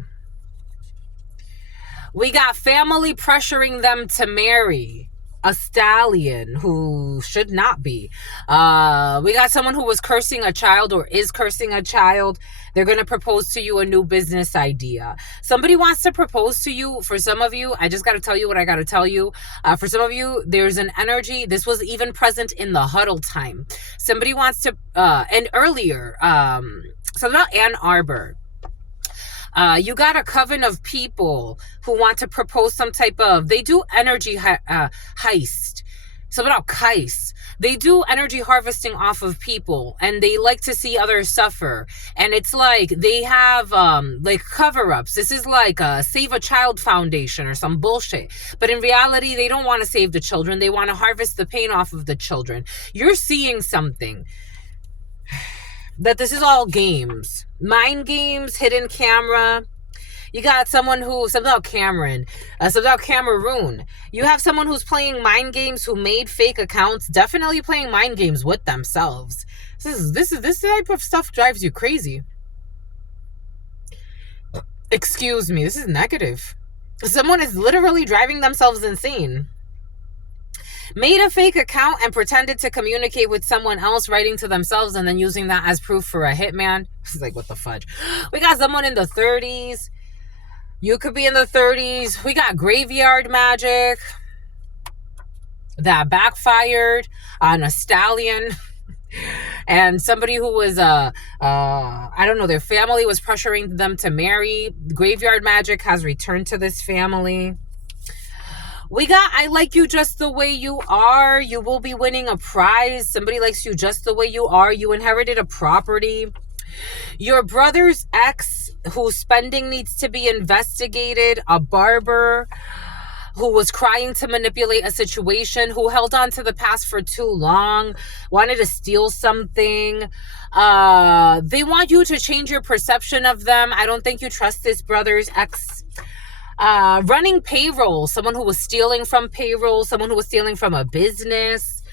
We got family pressuring them to marry a stallion who should not be. We got someone who was cursing a child or is cursing a child. They're going to propose to you a new business idea. Somebody wants to propose to you. For some of you, I just got to tell you what I got to tell you. For some of you, there's an energy. This was even present in the huddle time. Somebody wants to, and earlier, something about Ann Arbor. You got a coven of people who want to propose some type of, they do energy heist. Something about heist. They do energy harvesting off of people, and they like to see others suffer. And it's like they have like cover-ups. This is like a Save a Child Foundation or some bullshit. But in reality, they don't want to save the children. They want to harvest the pain off of the children. You're seeing something. That this is all games. Mind games, hidden camera. You got something about Cameron, something about Cameroon. You have someone who's playing mind games, who made fake accounts, definitely playing mind games with themselves. This type of stuff drives you crazy. Excuse me, this is negative. Someone is literally driving themselves insane. Made a fake account and pretended to communicate with someone else, writing to themselves and then using that as proof for a hitman. It's like, what the fudge? We got someone in the 30s. You could be in the 30s. We got graveyard magic that backfired on a stallion. And somebody who was, I don't know, their family was pressuring them to marry. Graveyard magic has returned to this family. We got, I like you just the way you are. You will be winning a prize. Somebody likes you just the way you are. You inherited a property. Your brother's ex, whose spending needs to be investigated. A barber who was crying to manipulate a situation, who held on to the past for too long, wanted to steal something. They want you to change your perception of them. I don't think you trust this brother's ex. Running payroll, someone who was stealing from payroll, someone who was stealing from a business.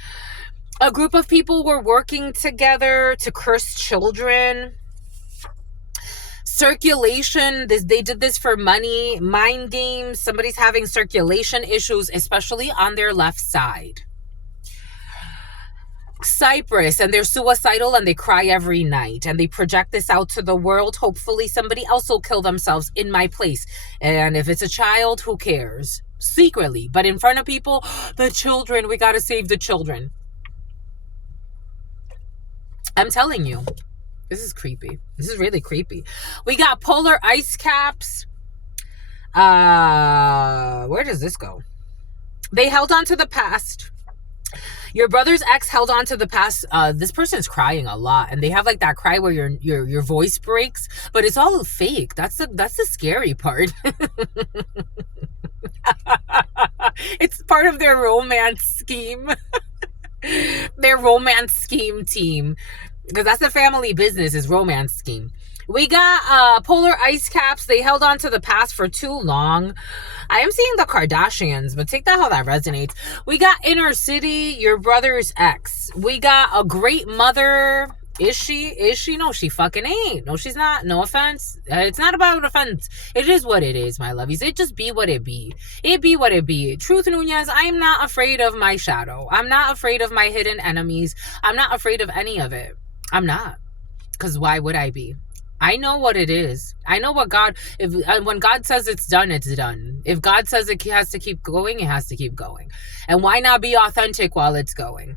A group of people were working together to curse children. Circulation, they did this for money. Mind games, somebody's having circulation issues, especially on their left side. Cyprus, and they're suicidal and they cry every night and they project this out to the world. Hopefully somebody else will kill themselves in my place. And if it's a child, who cares? Secretly, but in front of people, the children, we got to save the children. I'm telling you, this is creepy. This is really creepy. We got polar ice caps. Where does this go? They held on to the past. Your brother's ex held on to the past. This person's crying a lot, and they have like that cry where your voice breaks, but it's all fake. That's the scary part. It's part of their romance scheme. Their romance scheme team, because that's the family business, is romance scheme. We got polar ice caps. They held on to the past for too long. I am seeing the Kardashians, but take that how that resonates. We got inner city, your brother's ex. We got a great mother. Is she? Is she? No, she fucking ain't. No, she's not. No offense. It's not about offense. It is what it is, my lovies. It just be what it be. It be what it be. Truth Nunez, I am not afraid of my shadow. I'm not afraid of my hidden enemies. I'm not afraid of any of it. I'm not. Because why would I be? I know what it is. I know what God, when God says it's done, it's done. If God says it has to keep going, it has to keep going. And why not be authentic while it's going?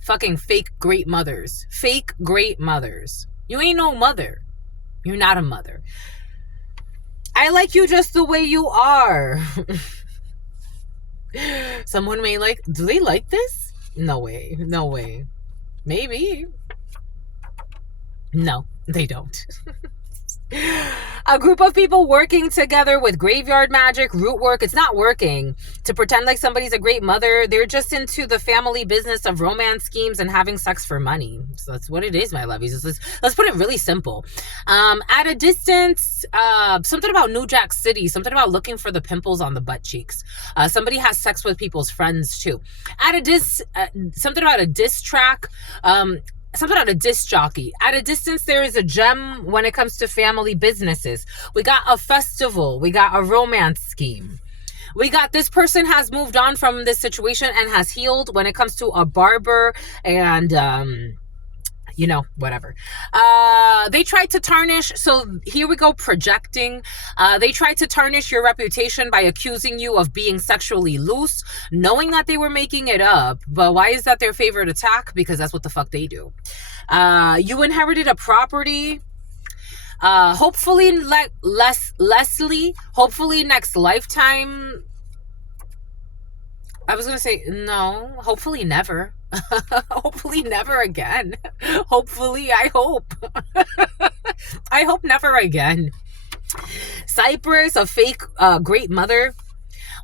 Fucking fake great mothers. Fake great mothers. You ain't no mother. You're not a mother. I like you just the way you are. Someone may like, do they like this? No way. No way. Maybe. No, they don't. A group of people working together with graveyard magic, root work. It's not working to pretend like somebody's a great mother. They're just into the family business of romance schemes and having sex for money. So that's what it is, my lovies. Let's put it really simple. At a distance, something about New Jack City, something about looking for the pimples on the butt cheeks. Somebody has sex with people's friends too. Something about a diss track. Something about a disc jockey. At a distance, there is a gem when it comes to family businesses. We got a festival. We got a romance scheme. We got this person has moved on from this situation and has healed when it comes to a barber and whatever. They tried to tarnish. So here we go, projecting. They tried to tarnish your reputation by accusing you of being sexually loose, knowing that they were making it up. But why is that their favorite attack? Because that's what the fuck they do. You inherited a property. Hopefully, Leslie, hopefully next lifetime. I was going to say, no, hopefully never. Hopefully never again. Hopefully, I hope. I hope never again. Cyprus, a fake great mother.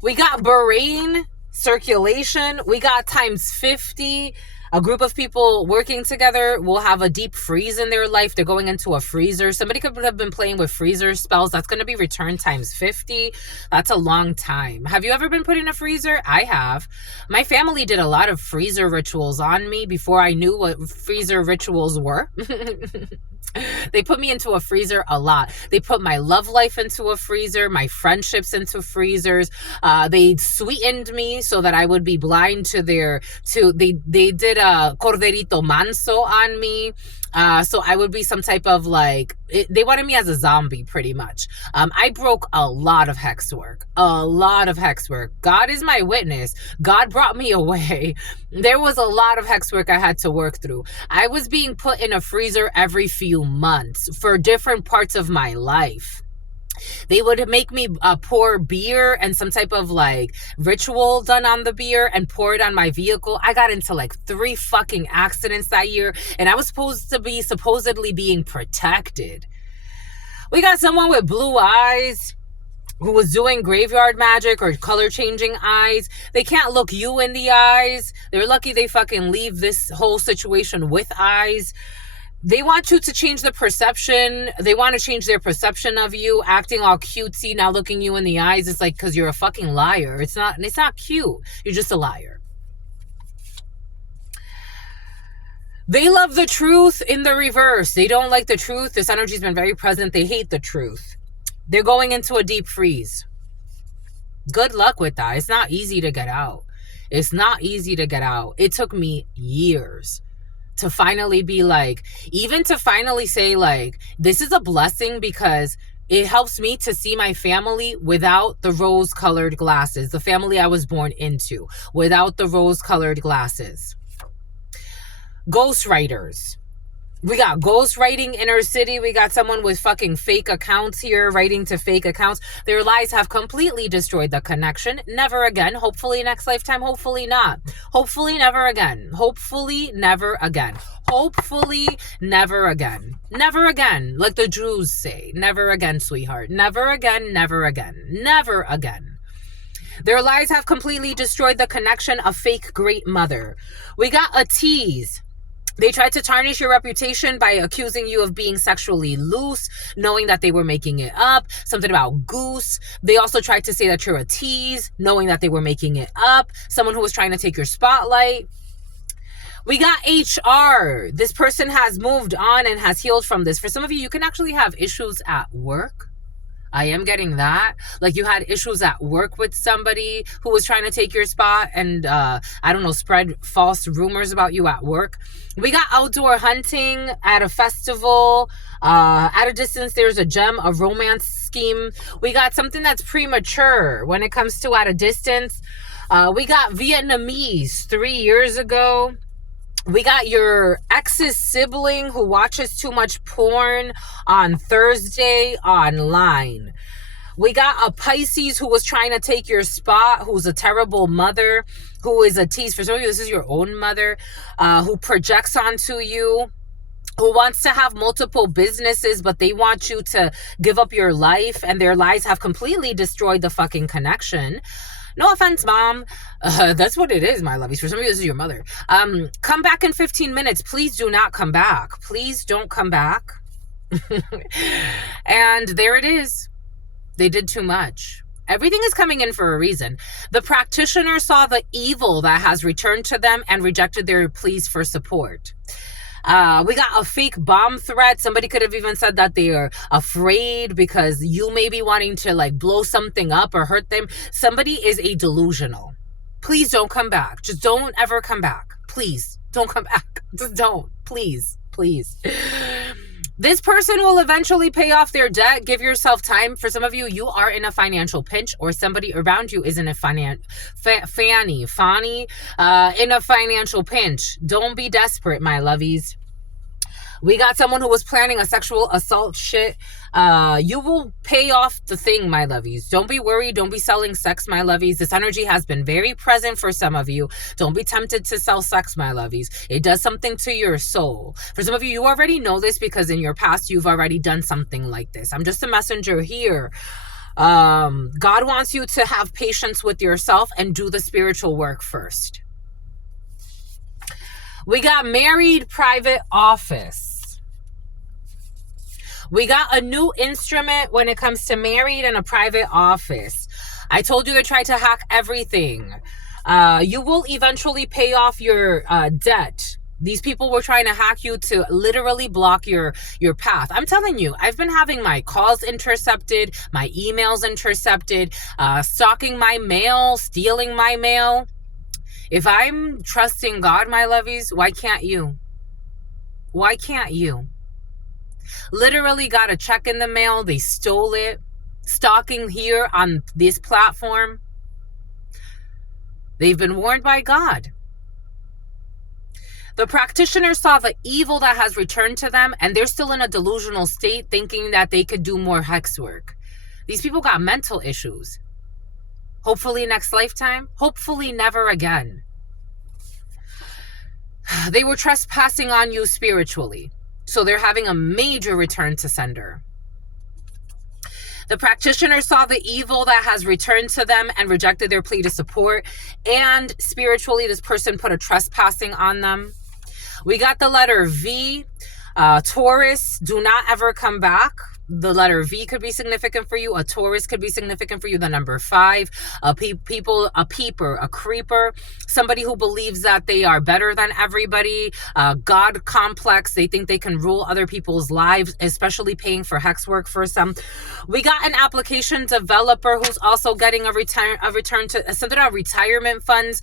We got Bahrain, circulation. We got times 50. A group of people working together will have a deep freeze in their life. They're going into a freezer. Somebody could have been playing with freezer spells. That's going to be returned times 50. That's a long time. Have you ever been put in a freezer? I have. My family did a lot of freezer rituals on me before I knew what freezer rituals were. They put me into a freezer a lot. They put my love life into a freezer, my friendships into freezers. They sweetened me so that I would be blind to they did a corderito manso on me. So I would be some type of they wanted me as a zombie pretty much. I broke a lot of hex work. God is my witness. God brought me away. There was a lot of hex work I had to work through. I was being put in a freezer every few months for different parts of my life. They would make me pour beer and some type of ritual done on the beer and pour it on my vehicle. I got into 3 fucking accidents that year, and I was supposedly being protected. We got someone with blue eyes who was doing graveyard magic or color changing eyes. They can't look you in the eyes. They're lucky they fucking leave this whole situation with eyes. They want you to change the perception. They want to change their perception of you, acting all cutesy, not looking you in the eyes. It's because you're a fucking liar. It's not cute. You're just a liar. They love the truth in the reverse. They don't like the truth. This energy's been very present. They hate the truth. They're going into a deep freeze. Good luck with that. It's not easy to get out. It's not easy to get out. It took me years to finally be even to finally say this is a blessing, because it helps me to see my family without the rose-colored glasses, the family I was born into, without the rose-colored glasses. Ghostwriters. We got ghostwriting inner city. We got someone with fucking fake accounts here, writing to fake accounts. Their lies have completely destroyed the connection. Never again. Hopefully next lifetime. Hopefully not. Hopefully never again. Hopefully never again. Hopefully never again. Never again. Like the Jews say. Never again, sweetheart. Never again. Never again. Never again. Their lies have completely destroyed the connection. A fake great mother. We got a tease. They tried to tarnish your reputation by accusing you of being sexually loose, knowing that they were making it up. Something about goose. They also tried to say that you're a tease, knowing that they were making it up. Someone who was trying to take your spotlight. We got HR. This person has moved on and has healed from this. For some of you, you can actually have issues at work. I am getting that. Like you had issues at work with somebody who was trying to take your spot and, I don't know, spread false rumors about you at work. We got outdoor hunting at a festival. At a distance, there's a gem, a romance scheme. We got something that's premature when it comes to at a distance. We got Vietnamese 3 years ago. We got your ex's sibling who watches too much porn on Thursday online. We got a Pisces who was trying to take your spot, who's a terrible mother, who is a tease. For some of you, this is your own mother, who projects onto you, who wants to have multiple businesses, but they want you to give up your life, and their lies have completely destroyed the fucking connection. No offense, mom. That's what it is, my lovies. For some of you, this is your mother. Come back in 15 minutes. Please do not come back. Please don't come back. And there it is. They did too much. Everything is coming in for a reason. The practitioner saw the evil that has returned to them and rejected their pleas for support. We got a fake bomb threat. Somebody could have even said that they are afraid because you may be wanting to like blow something up or hurt them. Somebody is a delusional. Please don't come back. Just don't ever come back. Please don't come back. Just don't. Please, please. This person will eventually pay off their debt. Give yourself time. For some of you, you are in a financial pinch, or somebody around you is in a in a financial pinch. Don't be desperate, my lovies. We got someone who was planning a sexual assault shit. You will pay off the thing, my lovies. Don't be worried. Don't be selling sex, my lovies. This energy has been very present for some of you. Don't be tempted to sell sex, my lovies. It does something to your soul. For some of you, you already know this because in your past, you've already done something like this. I'm just a messenger here. God wants you to have patience with yourself and do the spiritual work first. We got married private office. We got a new instrument when it comes to married and a private office. I told you to try to hack everything. You will eventually pay off your debt. These people were trying to hack you to literally block your path. I'm telling you, I've been having my calls intercepted, my emails intercepted, stalking my mail, stealing my mail. If I'm trusting God, my lovies, why can't you? Why can't you? Literally got a check in the mail. They stole it. Stalking here on this platform. They've been warned by God. The practitioner saw the evil that has returned to them, and they're still in a delusional state thinking that they could do more hex work. These people got mental issues. Hopefully next lifetime. Hopefully never again. They were trespassing on you spiritually. So they're having a major return to sender. The practitioner saw the evil that has returned to them and rejected their plea to support. And spiritually, this person put a trespassing on them. We got the letter V. Taurus, do not ever come back. The letter V could be significant for you. A Taurus could be significant for you. The number 5, a peeper, a creeper, somebody who believes that they are better than everybody. God complex. They think they can rule other people's lives, especially paying for hex work for some. We got an application developer who's also getting a return to something about retirement funds.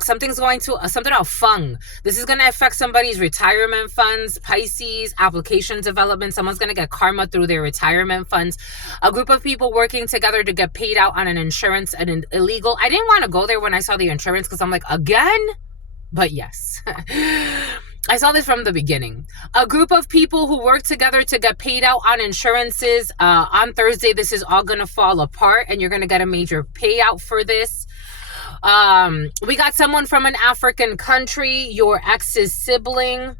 Something's going to something about fung. This is going to affect somebody's retirement funds. Pisces, application development. Someone's going to get karma through their retirement funds. A group of people working together to get paid out on an insurance and an illegal. I didn't want to go there when I saw the insurance because I'm like, again? But yes. I saw this from the beginning. A group of people who work together to get paid out on insurances. On Thursday, this is all going to fall apart and you're going to get a major payout for this. We got someone from an African country, your ex's sibling.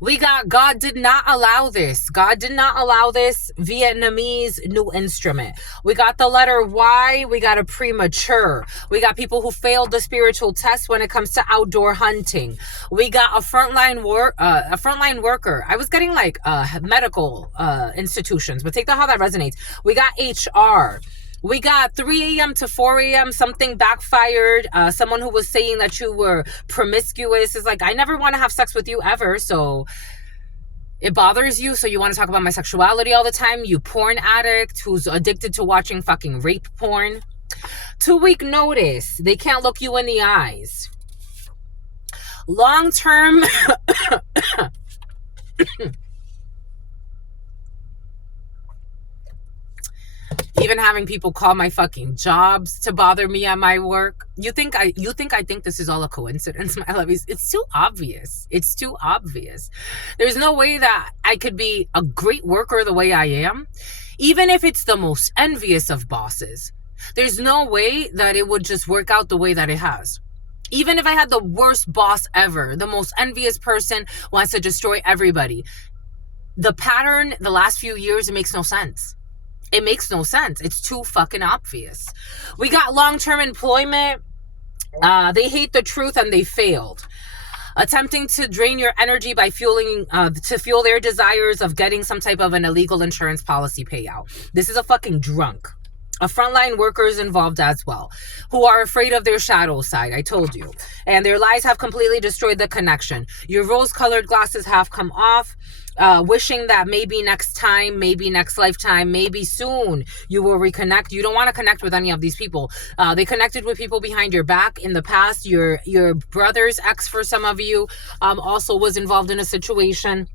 We got God did not allow this. God did not allow this. Vietnamese new instrument. We got the letter Y. We got a premature. We got people who failed the spiritual test when it comes to outdoor hunting. We got a frontline worker. I was getting like medical institutions, but take that how that resonates. We got HR. We got 3 a.m. to 4 a.m. Something backfired. Someone who was saying that you were promiscuous is like, I never want to have sex with you ever. So it bothers you. So you want to talk about my sexuality all the time. You porn addict who's addicted to watching fucking rape porn. 2-week notice. They can't look you in the eyes. Long-term... Even having people call my fucking jobs to bother me at my work. You think I think this is all a coincidence, my lovies? It's too obvious. It's too obvious. There's no way that I could be a great worker the way I am, even if it's the most envious of bosses. There's no way that it would just work out the way that it has. Even if I had the worst boss ever, the most envious person wants to destroy everybody. The pattern the last few years, it makes no sense. It makes no sense. It's too fucking obvious. We got long-term employment. They hate the truth and they failed. Attempting to drain your energy by to fuel their desires of getting some type of an illegal insurance policy payout. This is a fucking drunk. A frontline worker is involved as well, who are afraid of their shadow side, I told you. And their lies have completely destroyed the connection. Your rose-colored glasses have come off, wishing that maybe next time, maybe next lifetime, maybe soon you will reconnect. You don't want to connect with any of these people. They connected with people behind your back in the past. Your brother's ex, for some of you, also was involved in a situation.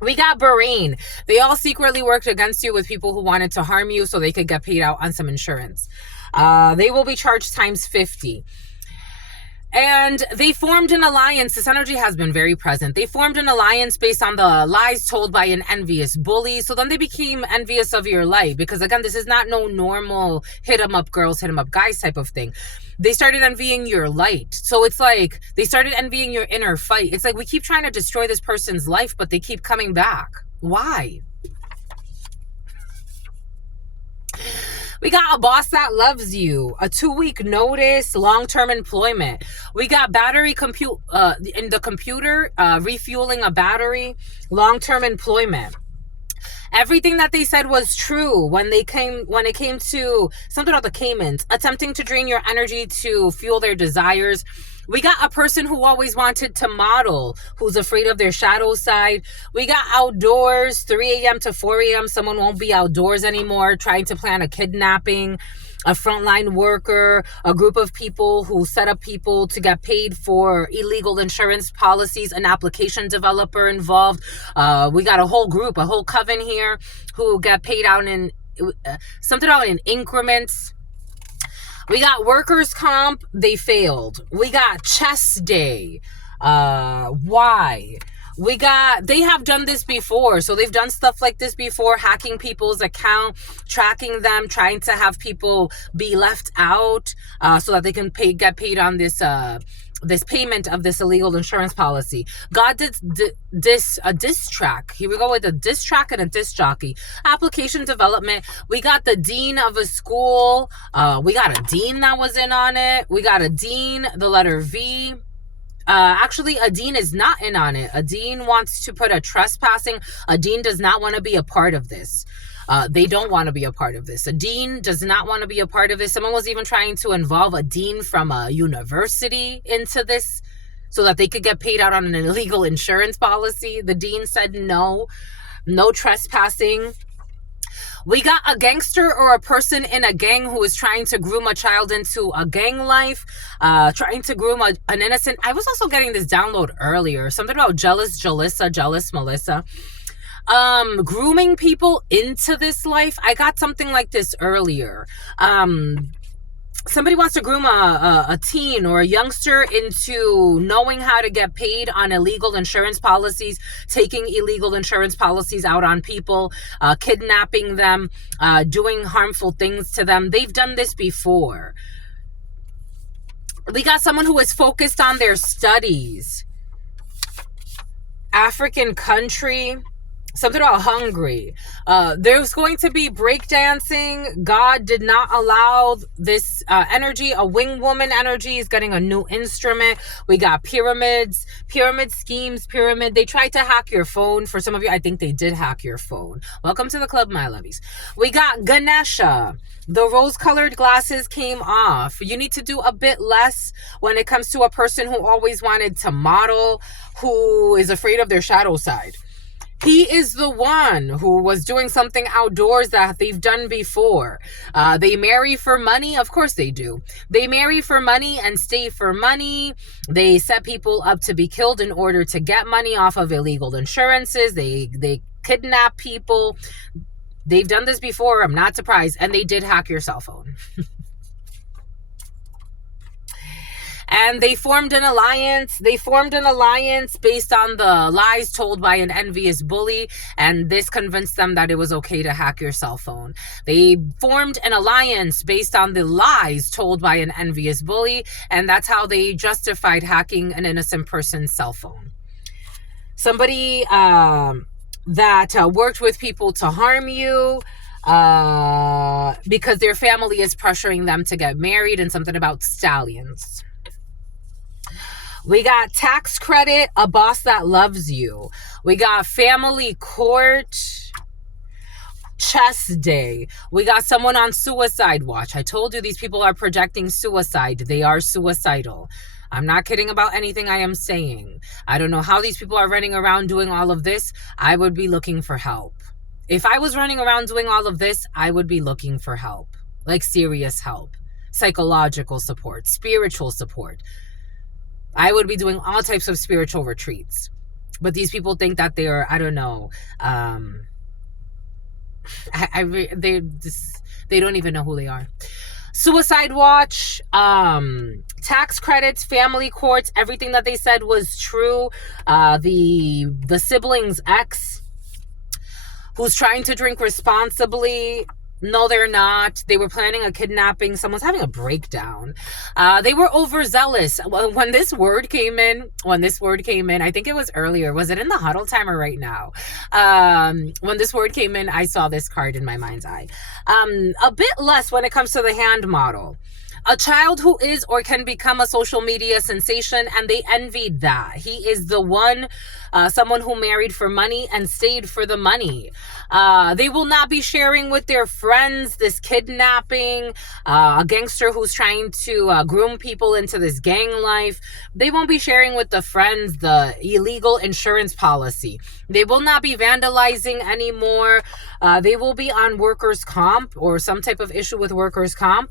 We got Bahrain. They all secretly worked against you with people who wanted to harm you so they could get paid out on some insurance. They will be charged times 50. And they formed an alliance. This energy has been very present. They formed an alliance based on the lies told by an envious bully. So then they became envious of your light. Because again, this is not no normal hit 'em up girls, hit 'em up guys type of thing. They started envying your light. So it's like they started envying your inner fight. It's like we keep trying to destroy this person's life, but they keep coming back. Why? We got a boss that loves you, a 2-week notice, long-term employment. We got battery in the computer, refueling a battery, long-term employment. Everything that they said was true when it came to something about the Caymans, attempting to drain your energy to fuel their desires. We got a person who always wanted to model, who's afraid of their shadow side. We got outdoors, 3 a.m. to 4 a.m. Someone won't be outdoors anymore, trying to plan a kidnapping. A frontline worker, a group of people who set up people to get paid for illegal insurance policies, an application developer involved. We got a whole group, a whole coven here who get paid out in something out in increments. We got workers' comp. They failed. We got chess day. Why? They have done this before. So they've done stuff like this before, hacking people's account, tracking them, trying to have people be left out so that they can get paid on this payment of this illegal insurance policy. God did a diss track. Here we go with a diss track and a diss jockey. Application development. We got the dean of a school. We got a dean that was in on it. We got a dean, the letter V. Actually, a dean is not in on it. A dean wants to put a trespassing. A dean does not want to be a part of this. They don't want to be a part of this. A dean does not want to be a part of this. Someone was even trying to involve a dean from a university into this so that they could get paid out on an illegal insurance policy. The dean said no trespassing. We got a gangster or a person in a gang who is trying to groom a child into a gang life, trying to groom an innocent. I was also getting this download earlier, something about jealous Melissa. Grooming people into this life. I got something like this earlier. Somebody wants to groom a teen or a youngster into knowing how to get paid on illegal insurance policies, taking illegal insurance policies out on people, kidnapping them, doing harmful things to them. They've done this before. We got someone who is focused on their studies. African country, something about hungry. There's going to be breakdancing. God did not allow this energy. A wing woman energy is getting a new instrument. We got pyramids, pyramid schemes, pyramid. They tried to hack your phone. For some of you, I think they did hack your phone. Welcome to the club, my lovies. We got Ganesha. The rose-colored glasses came off. You need to do a bit less when it comes to a person who always wanted to model, who is afraid of their shadow side. He is the one who was doing something outdoors that they've done before. They marry for money. Of course they do. They marry for money and stay for money. They set people up to be killed in order to get money off of illegal insurances. They kidnap people. They've done this before. I'm not surprised. And they did hack your cell phone. And they formed an alliance. They formed an alliance based on the lies told by an envious bully. And this convinced them that it was okay to hack your cell phone. They formed an alliance based on the lies told by an envious bully. And that's how they justified hacking an innocent person's cell phone. Somebody that worked with people to harm you, because their family is pressuring them to get married, and something about stallions. We got tax credit, a boss that loves you. We got family court, chess day. We got someone on suicide watch. I told you these people are projecting suicide. They are suicidal. I'm not kidding about anything I am saying. I don't know how these people are running around doing all of this. I would be looking for help. If I was running around doing all of this, I would be looking for help. Like serious help. Psychological support. Spiritual support. I would be doing all types of spiritual retreats. But these people think that they're, I don't know, they don't even know who they are. Suicide watch, tax credits, family courts, everything that they said was true. The sibling's ex, who's trying to drink responsibly. No, they're not. They were planning a kidnapping. Someone's having a breakdown. They were overzealous. When this word came in, I think it was earlier. Was it in the huddle timer right now? When this word came in, I saw this card in my mind's eye. A bit less when it comes to the hand model. A child who is or can become a social media sensation, and they envied that. He is the one, someone who married for money and stayed for the money. They will not be sharing with their friends this kidnapping, a gangster who's trying to groom people into this gang life. They won't be sharing with the friends the illegal insurance policy. They will not be vandalizing anymore. They will be on workers' comp or some type of issue with workers' comp.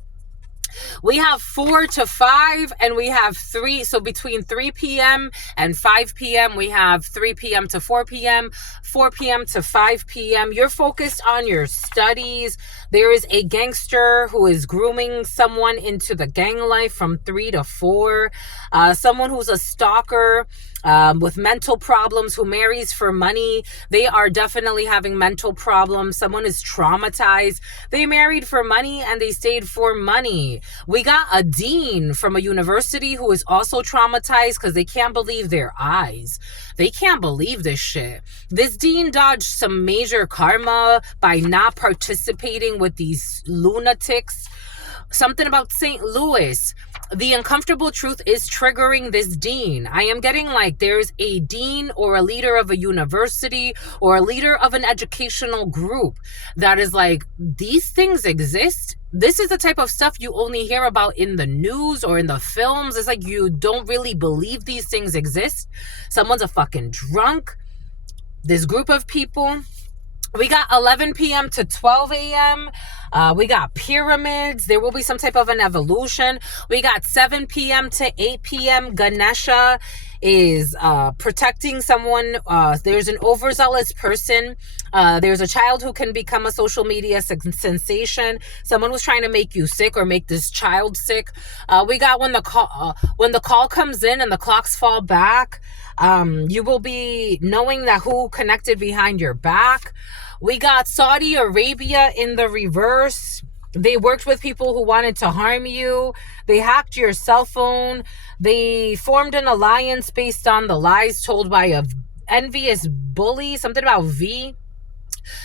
We have 4 to 5, and we have 3. So between 3 p.m. and 5 p.m., we have 3 p.m. to 4 p.m., 4 p.m. to 5 p.m. You're focused on your studies. There is a gangster who is grooming someone into the gang life from 3 to 4. Someone who's a stalker, with mental problems, who marries for money. They are definitely having mental problems. Someone is traumatized. They married for money and they stayed for money. We got a dean from a university who is also traumatized because they can't believe their eyes. They can't believe this shit. This dean dodged some major karma by not participating with these lunatics. Something about St. Louis. The uncomfortable truth is triggering this dean. I am getting like there's a dean or a leader of a university or a leader of an educational group that is like, these things exist. This is the type of stuff you only hear about in the news or in the films. It's like you don't really believe these things exist. Someone's a fucking drunk. This group of people. We got 11 p.m. to 12 a.m. We got pyramids. There will be some type of an evolution. We got 7 p.m. to 8 p.m. Ganesha is protecting someone. There's an overzealous person. There's a child who can become a social media sensation. Someone was trying to make you sick or make this child sick. We got when the call comes in and the clocks fall back. You will be knowing that who connected behind your back. We got Saudi Arabia in the reverse. They worked with people who wanted to harm you. They hacked your cell phone. They formed an alliance based on the lies told by a envious bully, something about V.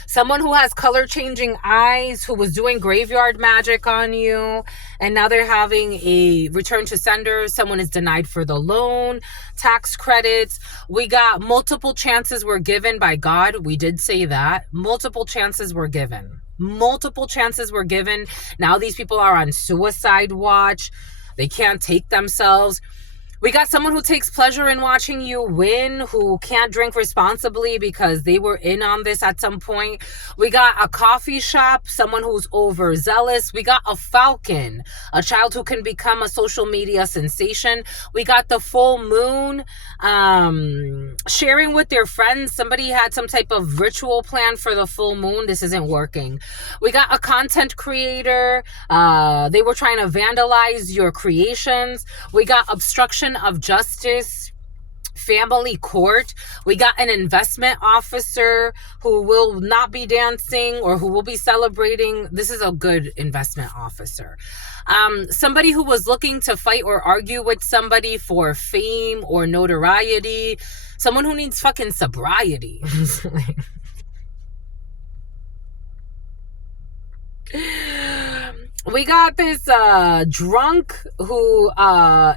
Someone who has color changing eyes, who was doing graveyard magic on you, and now they're having a return to sender. Someone is denied for the loan, tax credits. We got multiple chances were given by God. We did say that. Multiple chances were given. Multiple chances were given. Now these people are on suicide watch. They can't take themselves. We got someone who takes pleasure in watching you win, who can't drink responsibly because they were in on this at some point. We got a coffee shop, someone who's overzealous. We got a falcon, a child who can become a social media sensation. We got the full moon, sharing with their friends. Somebody had some type of ritual plan for the full moon. This isn't working. We got a content creator. They were trying to vandalize your creations. We got obstruction of justice, family court. We got an investment officer who will not be dancing or who will be celebrating. This is a good investment officer. Somebody who was looking to fight or argue with somebody for fame or notoriety. Someone who needs fucking sobriety. We got this drunk who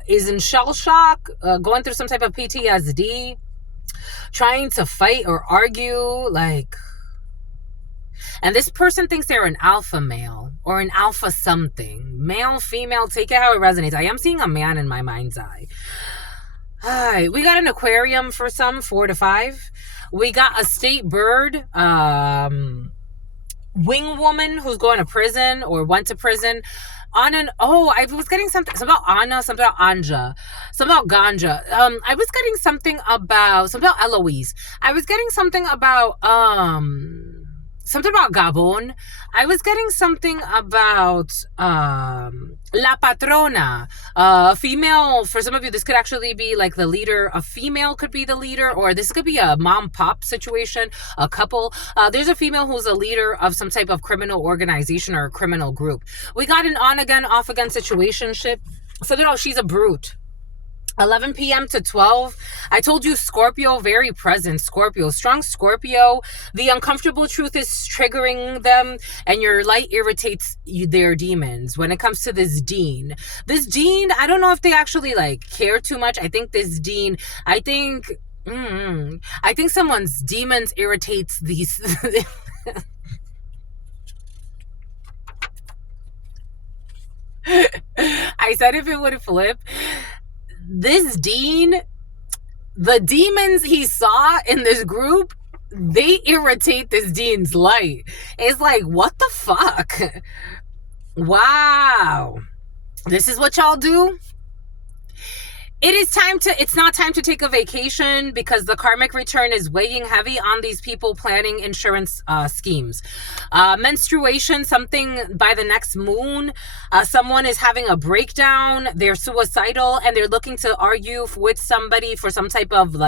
is in shell shock, going through some type of PTSD, trying to fight or argue, like, and this person thinks they're an alpha male or an alpha something. Male, female, take it how it resonates. I am seeing a man in my mind's eye. Hi, we got an aquarium for some, 4 to 5. We got a state bird, wing woman who's going to prison or went to prison. I was getting something about Anna, something about Anja, something about Ganja. I was getting something about Eloise. I was getting something about Gabon. I was getting something about La Patrona. Female, for some of you, this could actually be like the leader. A female could be the leader, or this could be a mom-pop situation, a couple. There's a female who's a leader of some type of criminal organization or a criminal group. We got an on-again, off-again situationship. So, she's a brute. 11 p.m. to 12. I told you Scorpio, very present. Scorpio, strong Scorpio. The uncomfortable truth is triggering them, and your light irritates their demons. When it comes to this Dean, I don't know if they actually care too much. I think someone's demons irritates these. I said if it would flip. This Dean, the demons he saw in this group, they irritate this Dean's light. It's like, what the fuck? Wow. This is what y'all do? It's not time to take a vacation because the karmic return is weighing heavy on these people planning insurance schemes. Menstruation, something by the next moon. Someone is having a breakdown. They're suicidal and they're looking to argue with somebody for some type of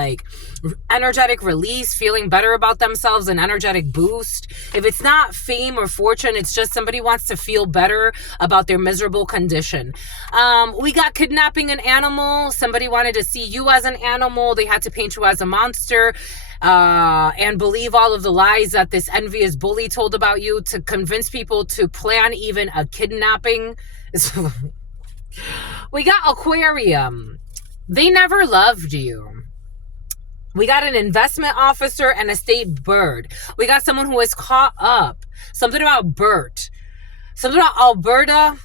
energetic release, feeling better about themselves, an energetic boost. If it's not fame or fortune, it's just somebody wants to feel better about their miserable condition. We got kidnapping an animal. Somebody wanted to see you as an animal. They had to paint you as a monster and believe all of the lies that this envious bully told about you to convince people to plan even a kidnapping. We got aquarium. They never loved you. We got an investment officer and a state bird. We got someone who is caught up. Something about Bert. Something about Alberta.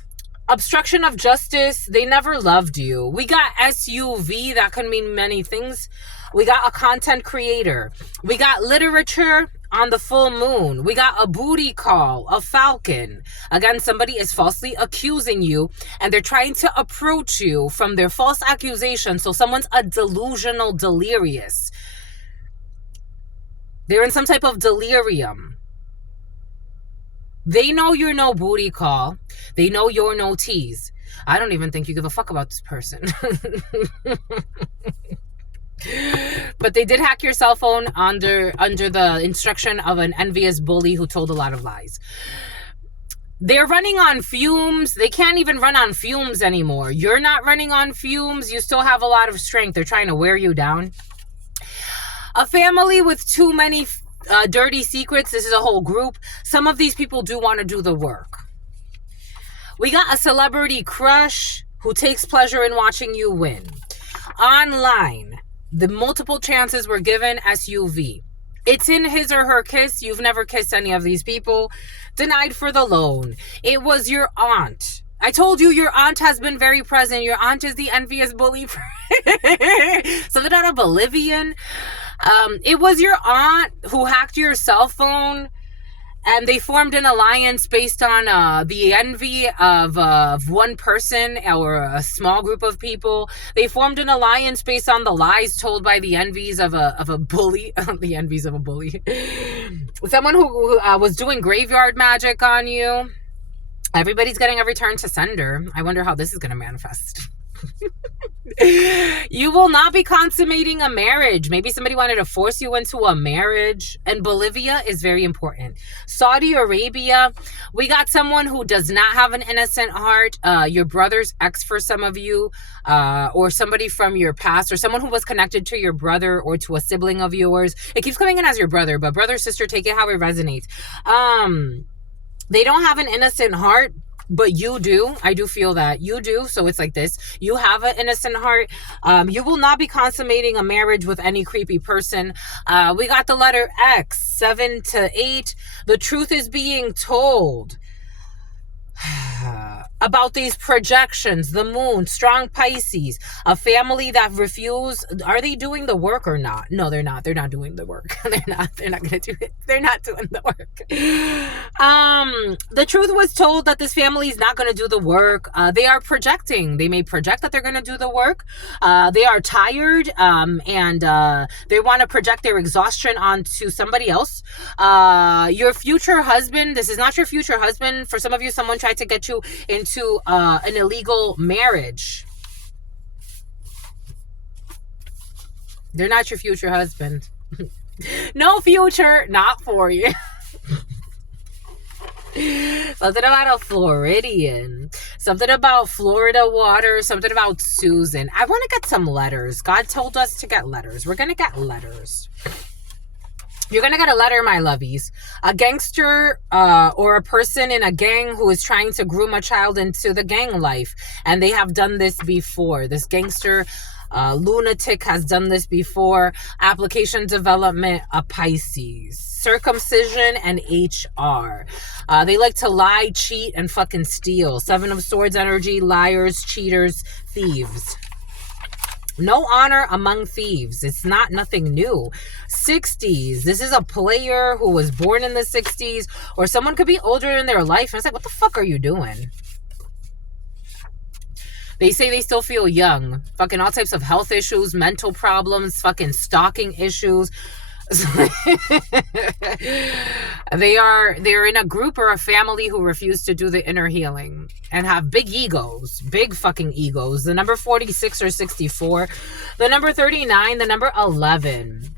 Obstruction of justice. They never loved you. We got SUV. That can mean many things. We got a content creator. We got literature on the full moon. We got a booty call, a falcon. Again, somebody is falsely accusing you and they're trying to approach you from their false accusation. So someone's a delusional delirious. They're in some type of delirium. They know you're no booty call. They know you're no tease. I don't even think you give a fuck about this person. But they did hack your cell phone under the instruction of an envious bully who told a lot of lies. They're running on fumes. They can't even run on fumes anymore. You're not running on fumes. You still have a lot of strength. They're trying to wear you down. A family with too many dirty secrets. This is a whole group. Some of these people do want to do the work. We got a celebrity crush who takes pleasure in watching you win. Online, the multiple chances were given. SUV. It's in his or her kiss. You've never kissed any of these people. Denied for the loan. It was your aunt. I told you your aunt has been very present. Your aunt is the envious bully. Something out of Bolivian. It was your aunt who hacked your cell phone, and they formed an alliance based on the envy of one person or a small group of people. They formed an alliance based on the lies told by the envies of a bully. The envies of a bully. Someone who was doing graveyard magic on you. Everybody's getting a return to sender. I wonder how this is going to manifest. You will not be consummating a marriage. Maybe somebody wanted to force you into a marriage. And Bolivia is very important. Saudi Arabia, we got someone who does not have an innocent heart. Your brother's ex for some of you, or somebody from your past, or someone who was connected to your brother or to a sibling of yours. It keeps coming in as your brother, but brother, sister, take it how it resonates. They don't have an innocent heart, but you do. I do feel that you do. So it's like this. You have an innocent heart. You will not be consummating a marriage with any creepy person. We got the letter X, 7 to 8. The truth is being told about these projections. The moon, strong Pisces, a family that refuse. Are they doing the work or not? No, they're not. They're not doing the work. They're not gonna do it. They're not doing the work. The truth was told that this family is not gonna do the work. They are projecting. They may project that they're gonna do the work. They are tired, and they want to project their exhaustion onto somebody else. Your future husband. This is not your future husband. For some of you, someone tried to get you into an illegal marriage. They're not your future husband. No future, not for you. Something about a Floridian. Something about Florida water. Something about Susan. I want to get some letters. God told us to get letters. We're going to get letters. You're going to get a letter, my lovies. A gangster or a person in a gang who is trying to groom a child into the gang life. And they have done this before. This gangster lunatic has done this before. Application development, a Pisces. Circumcision and HR. They like to lie, cheat, and fucking steal. 7 of Swords energy, liars, cheaters, thieves. No honor among thieves. It's not nothing new. 60s. This is a player who was born in the 60s, or someone could be older in their life. And it's like, what the fuck are you doing? They say they still feel young. Fucking all types of health issues, mental problems, fucking stalking issues. They're in a group or a family who refuse to do the inner healing and have big egos, big fucking egos. The number 46 or 64, the number 39, the number 11.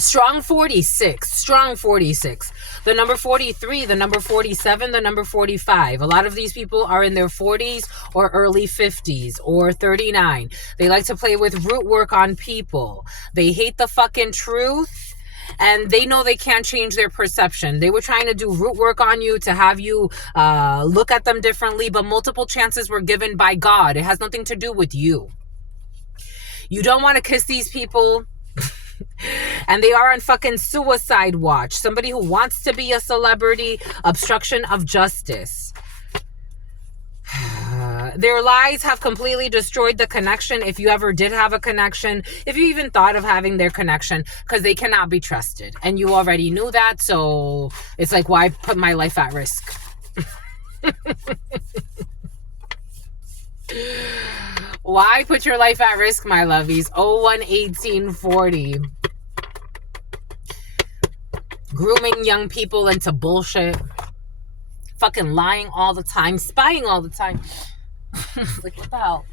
Strong 46, strong 46. The number 43, the number 47, the number 45. A lot of these people are in their 40s or early 50s or 39. They like to play with root work on people. They hate the fucking truth. And they know they can't change their perception. They were trying to do root work on you to have you look at them differently, but multiple chances were given by God. It has nothing to do with you. You don't want to kiss these people. And they are on fucking suicide watch. Somebody who wants to be a celebrity. Obstruction of justice. Their lies have completely destroyed the connection, if you ever did have a connection, if you even thought of having their connection, because they cannot be trusted. And you already knew that, so it's like, why put my life at risk? Why put your life at risk, my lovies? 011840. Grooming young people into bullshit. Fucking lying all the time. Spying all the time. Like, what the hell?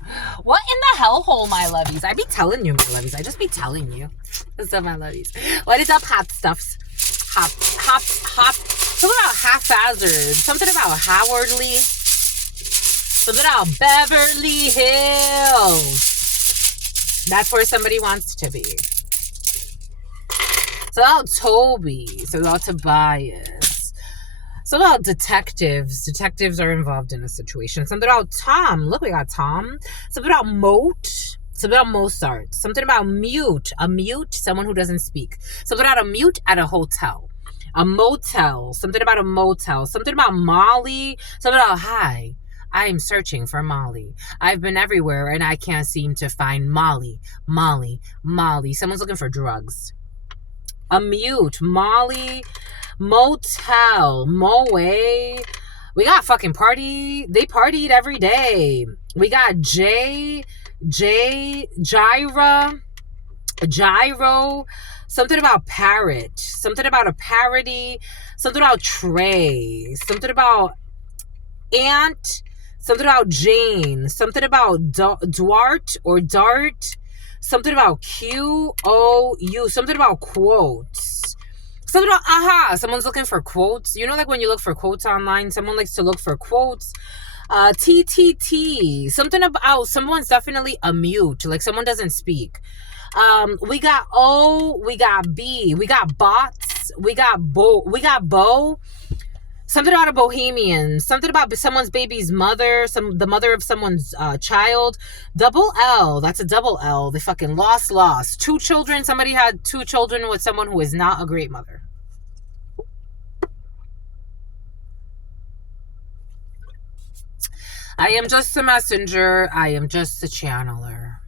What in the hellhole, my lovies? I be telling you, my lovies. I just be telling you. What's up, my lovies? What is up, hot stuffs? Hop. Something about haphazard. Something about Howardly. Something about Beverly Hills. That's where somebody wants to be. Something about Toby. Something about Tobias. Something about detectives. Detectives are involved in a situation. Something about Tom. Look, we got Tom. Something about Moat. Something about Mozart. Something about mute. A mute, someone who doesn't speak. Something about a mute at a hotel. A motel. Something about a motel. Something about Molly. Something about hi. I am searching for Molly. I've been everywhere and I can't seem to find Molly. Molly. Molly. Someone's looking for drugs. A mute. Molly. Motel. Moe. We got fucking party. They partied every day. We got Gyra, Gyro, something about parrot, something about a parody, something about Trey, something about Aunt, something about Jane, something about Dart or Dart, something about QOU, something about quotes. Something about aha, someone's looking for quotes. You know, like when you look for quotes online, someone likes to look for quotes. TTT, something about someone's definitely a mute, like someone doesn't speak. We got O, we got B, we got bots, we got Bo, something about a bohemian, something about someone's baby's mother, the mother of someone's child. Double L, that's a double L. They fucking lost. 2 children, somebody had 2 children with someone who is not a great mother. I am just a messenger. I am just a channeler.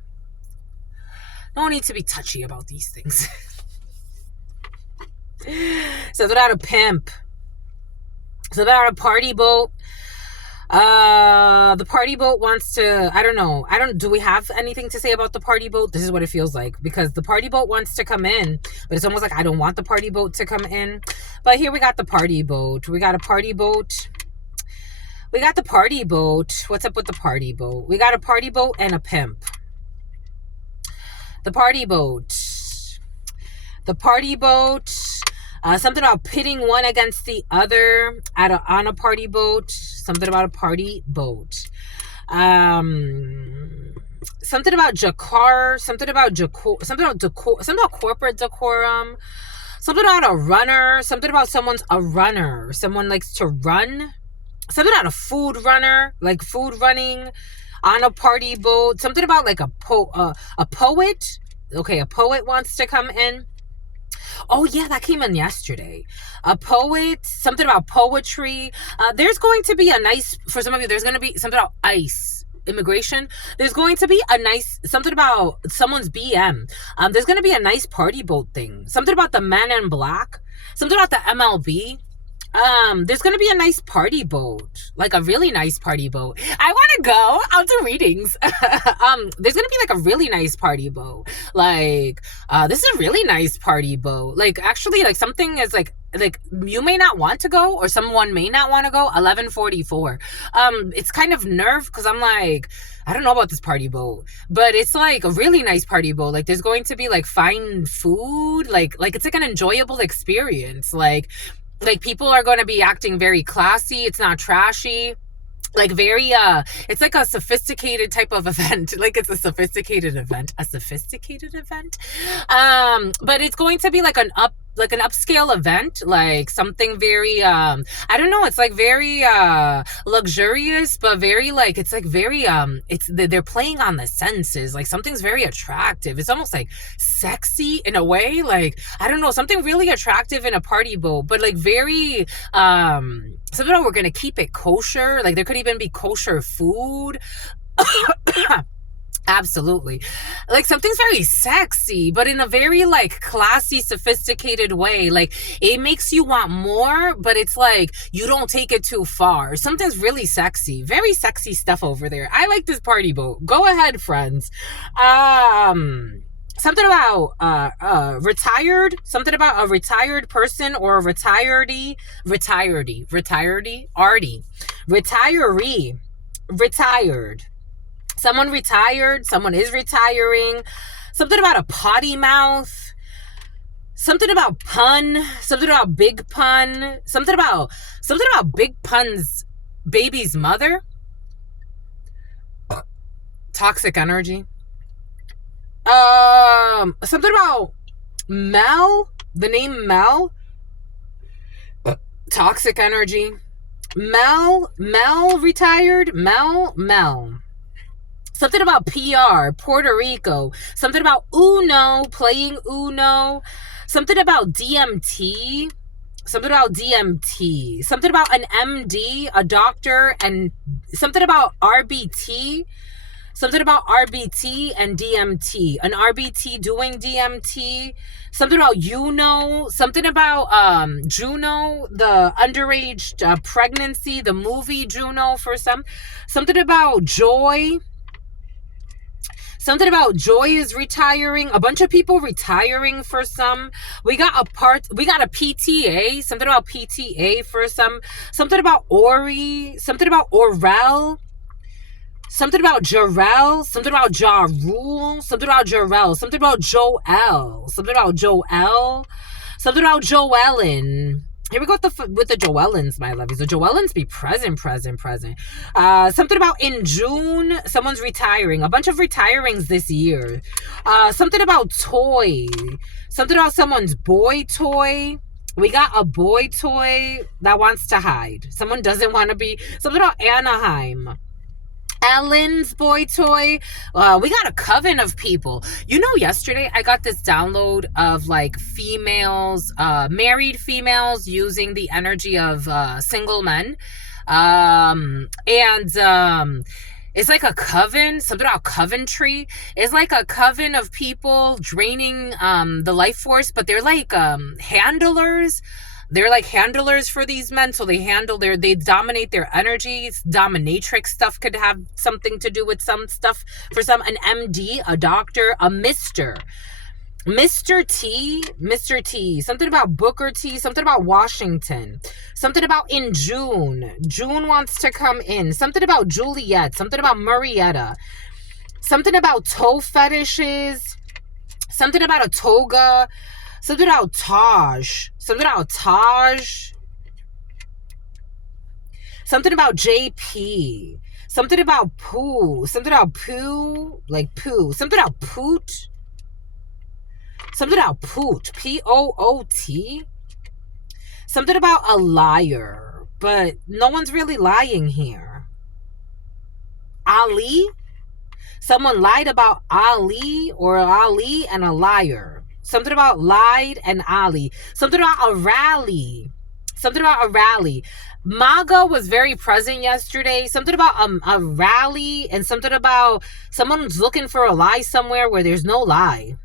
No need to be touchy about these things. So they're not a pimp. So they're not a party boat. The party boat wants to, I don't know. Do we have anything to say about the party boat? This is what it feels like, because the party boat wants to come in, but it's almost like I don't want the party boat to come in. But here we got the party boat. We got a party boat. We got the party boat. What's up with the party boat? We got a party boat and a pimp. The party boat. The party boat. Something about pitting one against the other on a party boat. Something about a party boat. Something about Jakar. Something about decor. Something about corporate decorum. Something about a runner. Something about someone's a runner. Someone likes to run. Something about a food runner, like food running on a party boat. Something about like a poet. Okay, a poet wants to come in. Oh yeah, that came in yesterday. A poet, something about poetry. There's going to be a nice, for some of you, there's going to be something about ICE, immigration. There's going to be a nice, something about someone's BM. There's going to be a nice party boat thing. Something about the Men in Black. Something about the MLB. There's gonna be a nice party boat, like a really nice party boat. I want to go out to readings. There's gonna be like a really nice party boat. Like, this is a really nice party boat. Like, actually, like something is like you may not want to go, or someone may not want to go. 11:44. It's kind of nerve because I'm like, I don't know about this party boat, but it's like a really nice party boat. Like, there's going to be like fine food. Like it's like an enjoyable experience. Like people are going to be acting very classy. It's not trashy. Like very, it's like a sophisticated type of event. Like it's a sophisticated event. But it's going to be like an upscale event, like something very, I don't know. It's like very, luxurious, but very like, it's like very, they're playing on the senses. Like something's very attractive. It's almost like sexy in a way. Like, I don't know, something really attractive in a party boat, but like very, something about we're going to keep it kosher. Like there could even be kosher food. Absolutely. Like something's very sexy, but in a very like classy, sophisticated way. Like it makes you want more, but it's like you don't take it too far. Something's really sexy. Very sexy stuff over there. I like this party boat. Go ahead, friends. Something about retired, something about a retired person or a retiree, retired. Someone retired, someone is retiring. Something about a potty mouth. Something about pun, something about big pun, something about Big Pun's baby's mother. Toxic energy. Something about Mel, The name Mel, toxic energy. Mel retired. Mel. Something about PR, Puerto Rico. Something about Uno, playing Uno. Something about DMT. Something about DMT. Something about an MD, a doctor, and something about RBT. Something about RBT and DMT. An RBT doing DMT. Something about something about Juno, the underage pregnancy, the movie Juno for some. Something about joy. Something about joy is retiring. A bunch of people retiring for some. We got a PTA. Something about PTA for some. Something about Ori. Something about Orel. Something about Jarrell. Something about Ja Rule. Something about Jarrell. Something about Joel. Something about Joel. Something about Joellen. Here we go with the Joellens, my lovies. The Joellens be present. Something about in June, someone's retiring. A bunch of retirings this year. Something about toy. Something about someone's boy toy. We got a boy toy that wants to hide. Someone doesn't want to be. Something about Anaheim. Ellen's boy toy. We got a coven of people. Yesterday I got this download of like females, married females using the energy of single men. It's like a coven, something about Coventry. It's like a coven of people draining the life force, but they're like handlers. They're like handlers for these men, so they dominate their energies. Dominatrix stuff could have something to do with some stuff. For some, an MD, a doctor, a Mr. T, something about Booker T, something about Washington, something about in June. June wants to come in. Something about Juliet, something about Marietta, something about toe fetishes, something about a toga, something about Taj. Something about Taj. Something about JP. Something about Pooh. Something about Pooh. Like Pooh. Something about Poot. Something about Poot. Poot. Something about a liar. But no one's really lying here. Ali. Someone lied about Ali or Ali and a liar. Something about lied and Ali. Something about a rally. Something about a rally. MAGA was very present yesterday. Something about a rally and something about someone's looking for a lie somewhere where there's no lie.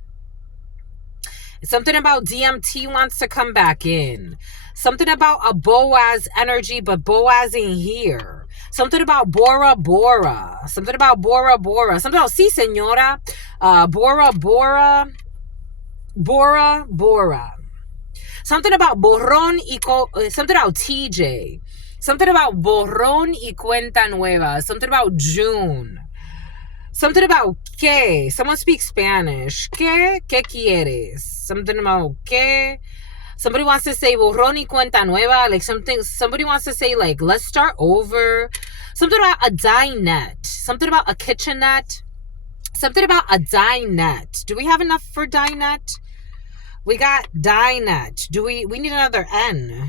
Something about DMT wants to come back in. Something about a Boaz energy, but Boaz ain't here. Something about Bora Bora. Something about Bora Bora. Something about Si Senora. Bora Bora. Bora Bora. Something about Borrón y something about TJ. Something about Borrón y Cuenta Nueva. Something about June. Something about ¿qué? Someone speaks Spanish. ¿Qué? ¿Qué quieres? Something about ¿qué? Somebody wants to say Borrón y Cuenta Nueva. Like somebody wants to say like let's start over. Something about a dinette. Something about a kitchenette. Something about a dinette. Do we have enough for dinette? We got dinette. We need another N.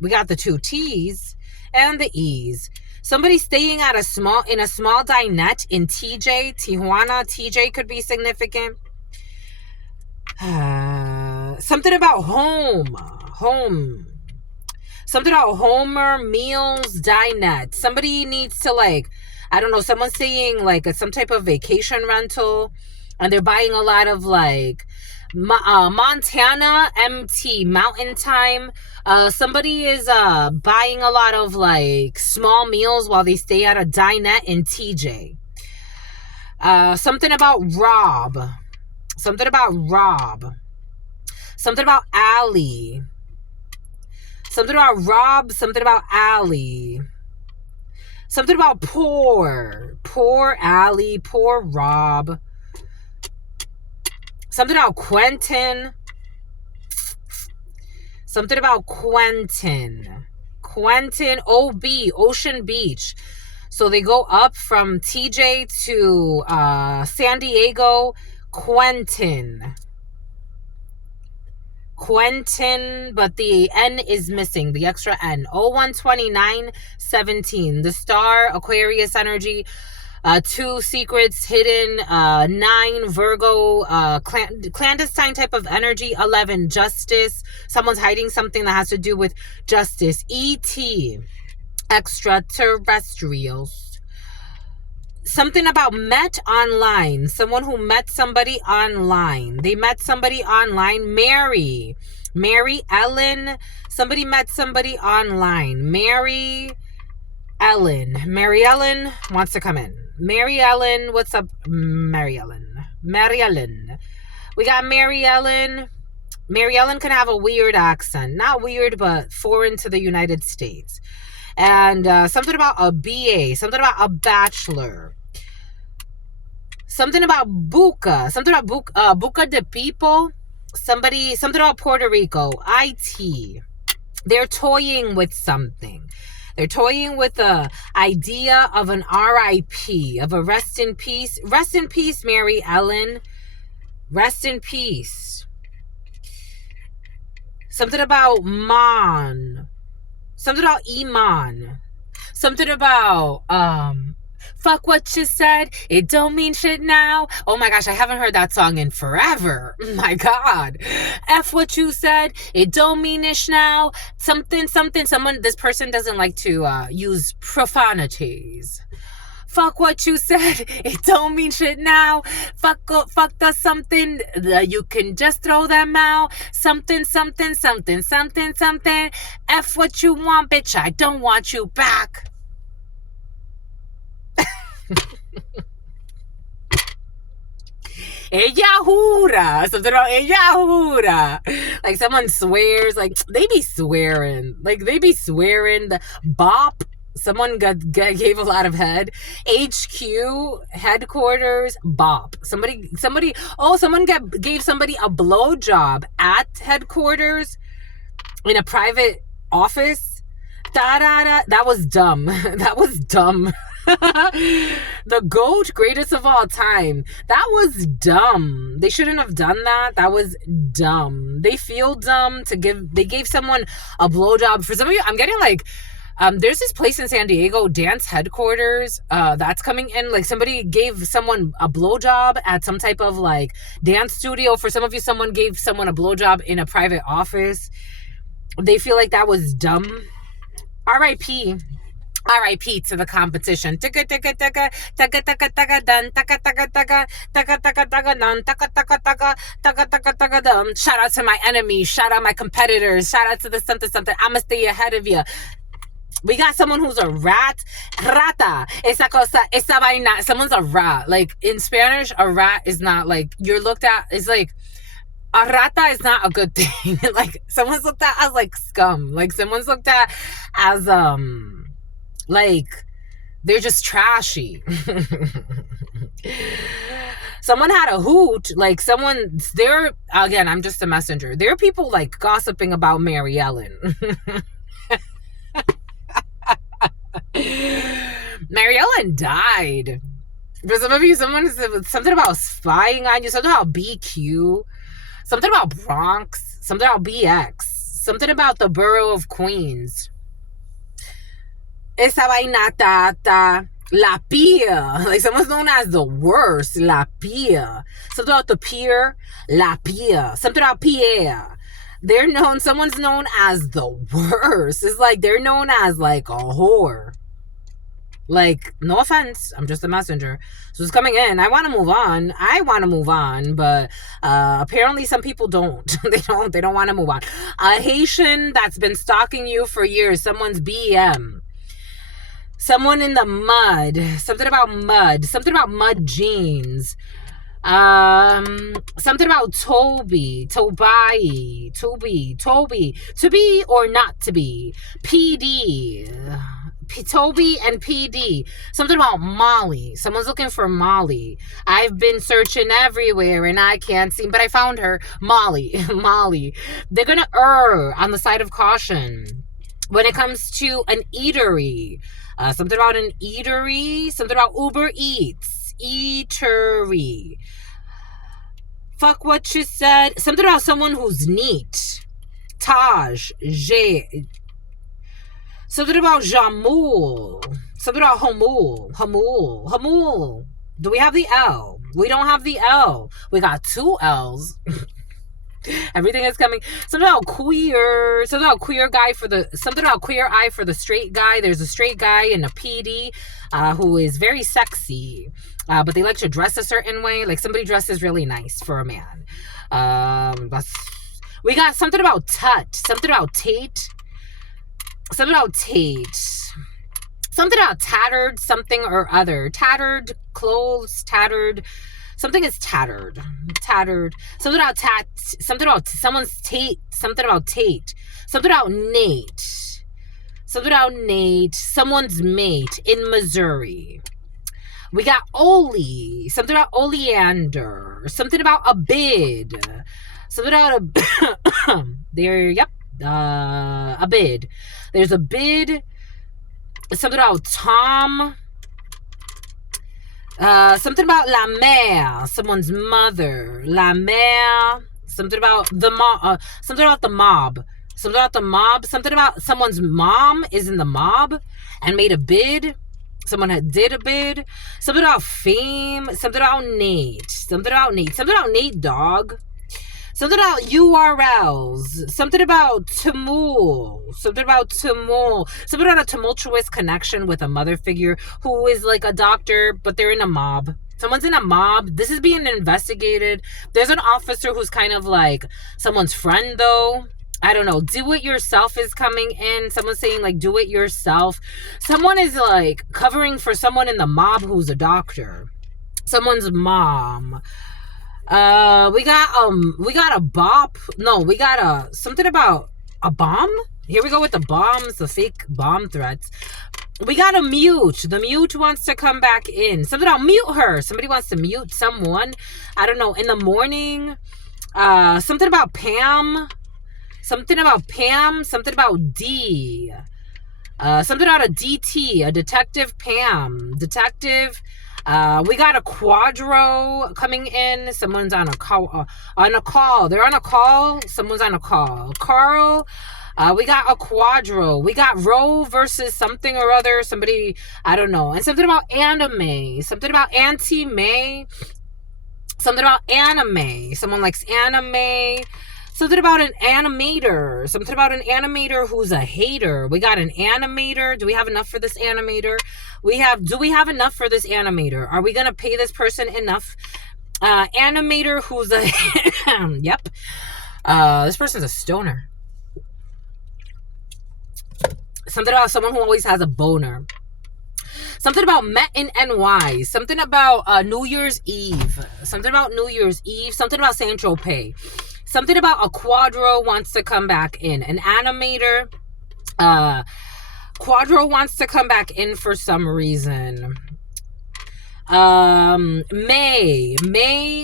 We got the 2 T's and the E's. Somebody staying in a small dinette in TJ, Tijuana. TJ could be significant. Something about home. Something about Homer, meals, dinette. Somebody needs to like, I don't know, someone's saying like some type of vacation rental and they're buying a lot of like Montana MT mountain time. Somebody is buying a lot of like small meals while they stay at a dinette in TJ. Something about Rob. Something about Rob. Something about Allie. Something about Rob. Something about Allie. Something about poor Allie, poor Rob. Something about Quentin. Something about Quentin. Quentin, OB, Ocean Beach. So they go up from TJ to San Diego. Quentin. Quentin, but the N is missing, the extra N. 012917. The star, Aquarius energy. 2 secrets hidden. 9 Virgo, clandestine type of energy. 11 justice. Someone's hiding something that has to do with justice. ET, extraterrestrials. Something about met online. Someone who met somebody online. They met somebody online. Mary Ellen. Somebody met somebody online. Mary Ellen wants to come in. Mary Ellen, what's up, Mary Ellen? We got Mary Ellen. Mary Ellen can have a weird accent. Not weird, but foreign to the United States. And something about a BA. Something about a bachelor. Something about Buca. Something about Buca de People. Something about Puerto Rico. IT. They're toying with something. They're toying with the idea of an RIP, of a rest in peace. Rest in peace, Mary Ellen. Rest in peace. Something about Mon. Something about Iman. Something about, fuck what you said, it don't mean shit now. Oh my gosh, I haven't heard that song in forever. My God. F what you said, it don't mean ish now. Something. This person doesn't like to use profanities. Fuck what you said, it don't mean shit now. Fuck the something, you can just throw them out. Something. F what you want, bitch, I don't want you back. Ella jura. Something about ella jura. Like someone swears, like they be swearing. The bop. Someone gave a lot of head. HQ, headquarters, bop. Someone gave somebody a blowjob at headquarters in a private office. That was dumb. That was dumb. The GOAT, greatest of all time. That was dumb. They shouldn't have done that. That was dumb. They feel dumb they gave someone a blowjob. For some of you, I'm getting like, there's this place in San Diego, dance headquarters, that's coming in. Like somebody gave someone a blowjob at some type of like dance studio. For some of you, someone gave someone a blowjob in a private office. They feel like that was dumb. RIP to the competition. Shout out to my enemies. Shout out my competitors. Shout out to the something. I'ma stay ahead of you. We got someone who's a rat. Rata. Esa cosa, esa vaina. Someone's a rat. Like in Spanish, a rat is not like you're looked at. It's like a rata is not a good thing. Like someone's looked at as like scum. Like someone's looked at as like they're just trashy. Someone had a hoot. Like again, I'm just a messenger. There are people like gossiping about Mary Ellen. Mary Ellen died. For some of you, someone said something about spying on you, something about BQ, something about Bronx, something about BX, something about the borough of Queens. Esa vaina La Pia. Like someone's known as the worst. La Pia. Something about the pier. La Pia. Something about Pierre. Someone's known as the worst. It's like they're known as like a whore. Like, no offense, I'm just a messenger. So it's coming in. I want to move on, but apparently some people don't. They don't want to move on. A Haitian that's been stalking you for years. Someone's BM. Someone in the mud. Something about mud jeans. Something about Toby, to be or not to be. PD, Toby and PD. Something about Molly. Someone's looking for Molly. I've been searching everywhere and I can't see, but I found her. Molly. They're gonna err on the side of caution when it comes to an eatery. Something about an eatery. Something about Uber Eats. Eatery. Fuck what you said. Something about someone who's neat. Taj. Something about Jamul. Something about Hamul. Hamul. Hamul. Do we have the L? We don't have the L. We got 2 L's. Everything is coming. Something about queer. Something about queer guy for the. Something about queer eye for the straight guy. There's a straight guy in a PD who is very sexy. But they like to dress a certain way. Like somebody dresses really nice for a man. We got something about Tut. Something about Tate. Something about Tate. Something about tattered something or other. Tattered clothes. Tattered. Something is tattered. Tattered. Something about something about someone's Tate. Something about Tate. Something about Nate. Something about Nate. Someone's mate in Missouri. We got Oli. Something about oleander. Something about a bid. Something about a there. Yep. A bid. There's a bid. Something about Tom. Something about la mère, someone's mother. La mère. Something about the mob. Something about the mob. Something about the mob. Something about someone's mom is in the mob and made a bid. Someone did a bid. Something about fame. Something about Nate. Something about Nate. Something about Nate Dogg. Something about URLs. Something about Tamul. Something about Tamul. Something about a tumultuous connection with a mother figure who is like a doctor, but they're in a mob. Someone's in a mob. This is being investigated. There's an officer who's kind of like someone's friend, though. I don't know. Do it yourself is coming in. Someone's saying like do it yourself. Someone is like covering for someone in the mob who's a doctor. Someone's mom. We got a bop. No, we got something about a bomb. Here we go with the bombs, the fake bomb threats. We got a mute. The mute wants to come back in. Something about mute her. Somebody wants to mute someone. I don't know. In the morning. Something about Pam. Something about Pam. Something about D. Something about a DT. A detective Pam. Detective. We got a quadro coming in. Someone's on a call. They're on a call. Someone's on a call. Carl. We got a quadro. We got Roe versus something or other. Somebody, I don't know. And something about anime. Something about Auntie May. Something about anime. Someone likes anime. Something about an animator. Something about an animator who's a hater. We got an animator. Do we have enough for this animator? Do we have enough for this animator? Are we going to pay this person enough? Animator who's a... Yep. This person's a stoner. Something about someone who always has a boner. Something about Met in NY. Something about New Year's Eve. Something about New Year's Eve. Something about Saint-Tropez. Something about a quadro wants to come back in. An animator. Quadro wants to come back in for some reason. May.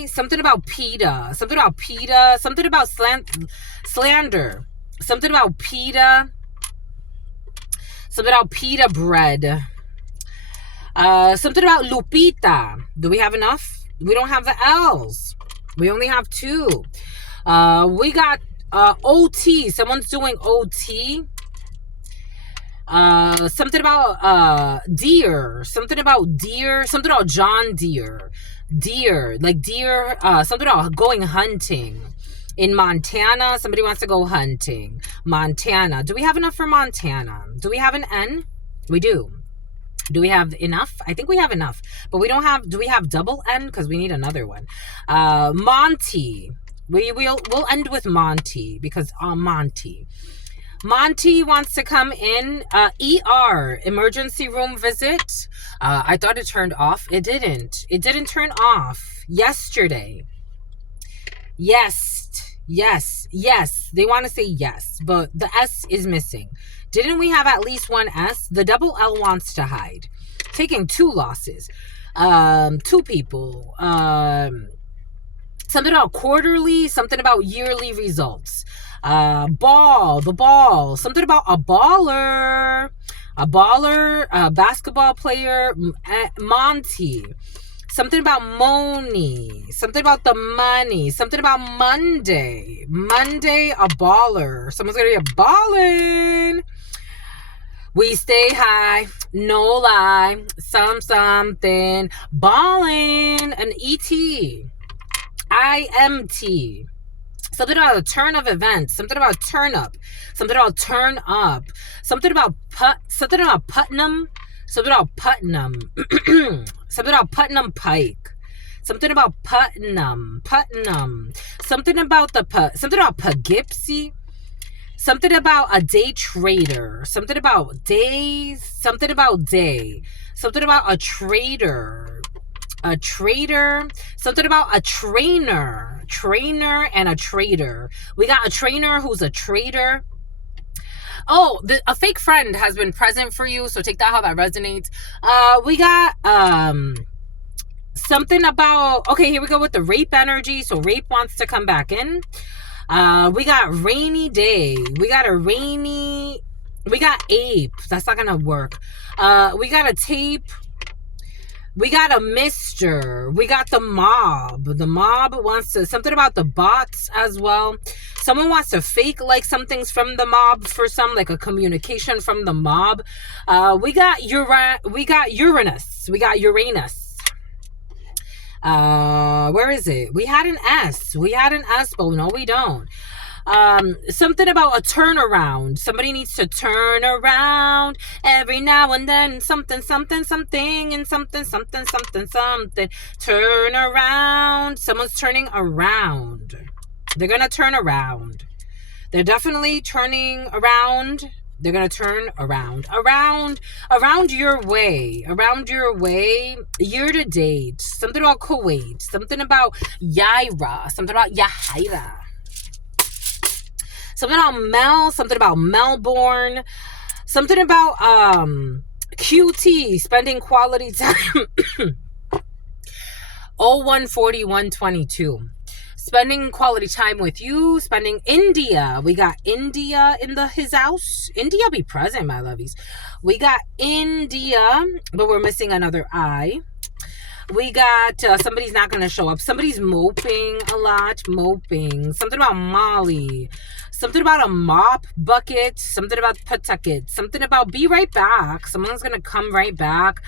Something about PETA. Something about PETA. Something about slander. Something about PETA. Something about pita bread. Something about Lupita. Do we have enough? We don't have the L's. We only have 2. We got OT. Someone's doing OT. Something about deer. Something about deer. Something about John Deere. Deer. Like deer. Something about going hunting. In Montana, somebody wants to go hunting. Montana. Do we have enough for Montana? Do we have an N? We do. Do we have enough? I think we have enough. But we don't have... Do we have double N? Because we need another one. Monty. We'll end with Monty. Because Monty. Monty wants to come in. ER. Emergency room visit. I thought it turned off. It didn't. It didn't turn off. Yesterday. Yes. They want to say yes, but the S is missing. Didn't we have at least one S? The double L wants to hide. Taking 2 losses. 2 people. Something about quarterly, something about yearly results. The ball. Something about a baller. A basketball player. Monty. Something about money. Something about the money. Something about Monday. Monday, a baller. Someone's going to be a ballin'. We stay high, no lie, something, ballin', an ET, IMT, something about a turn of events, something about turn up, something about turn up, something about Putnam, something about Putnam, something about Putnam Pike. Something about Putnam, something about something about Poughkeepsie. Something about a day trader. Something about days. Something about day. Something about a trader. A trader. Something about a trainer. Trainer and a trader. We got a trainer who's a trader. Oh, a fake friend has been present for you. So take that how that resonates. We got something about, okay, here we go with the rape energy. So rape wants to come back in. We got rainy day. We got ape. That's not gonna work. We got a tape. We got a mister. We got the mob. The mob wants to, something about the bots as well. Someone wants to fake like something's from the mob for some, like a communication from the mob. We got Uranus. We got Uranus. Where is it? We had an S, but no, we don't. Something about a turnaround. Somebody needs to turn around every now and then. Something, and something. Turn around. Someone's turning around. They're gonna turn around. They're definitely turning around. They're going to turn around your way, year to date. Something about Kuwait, something about Yaira, something about Yahaira, something about Mel, something about Melbourne, something about QT, spending quality time. 014122. Spending quality time with you. Spending India. We got India in his house. India be present, my lovies. We got India, but we're missing another I. We got somebody's not going to show up. Somebody's moping a lot. Something about Molly. Something about a mop bucket. Something about Pawtucket. Something about be right back. Someone's going to come right back.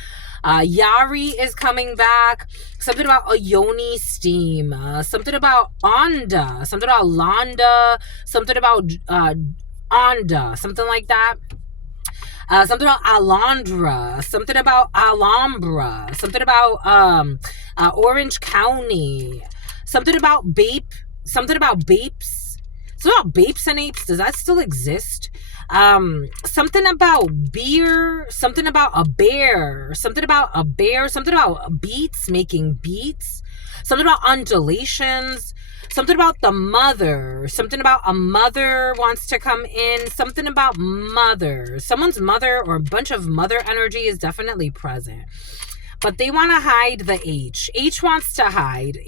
Yari is coming back. Something about a yoni steam. Something about Onda. Something about Londa. Something about Onda. Something like that. Something about Alondra. Something about Alhambra. Something about Orange County. Something about Bape. Something about Bapes. Something about Bapes and Apes. Does that still exist? Something about beer. Something about a bear. Something about a bear. Something about beats. Making beats. Something about undulations. Something about the mother. Something about a mother wants to come in. Something about mother. Someone's mother or a bunch of mother energy is definitely present. But they want to hide the H. H wants to hide.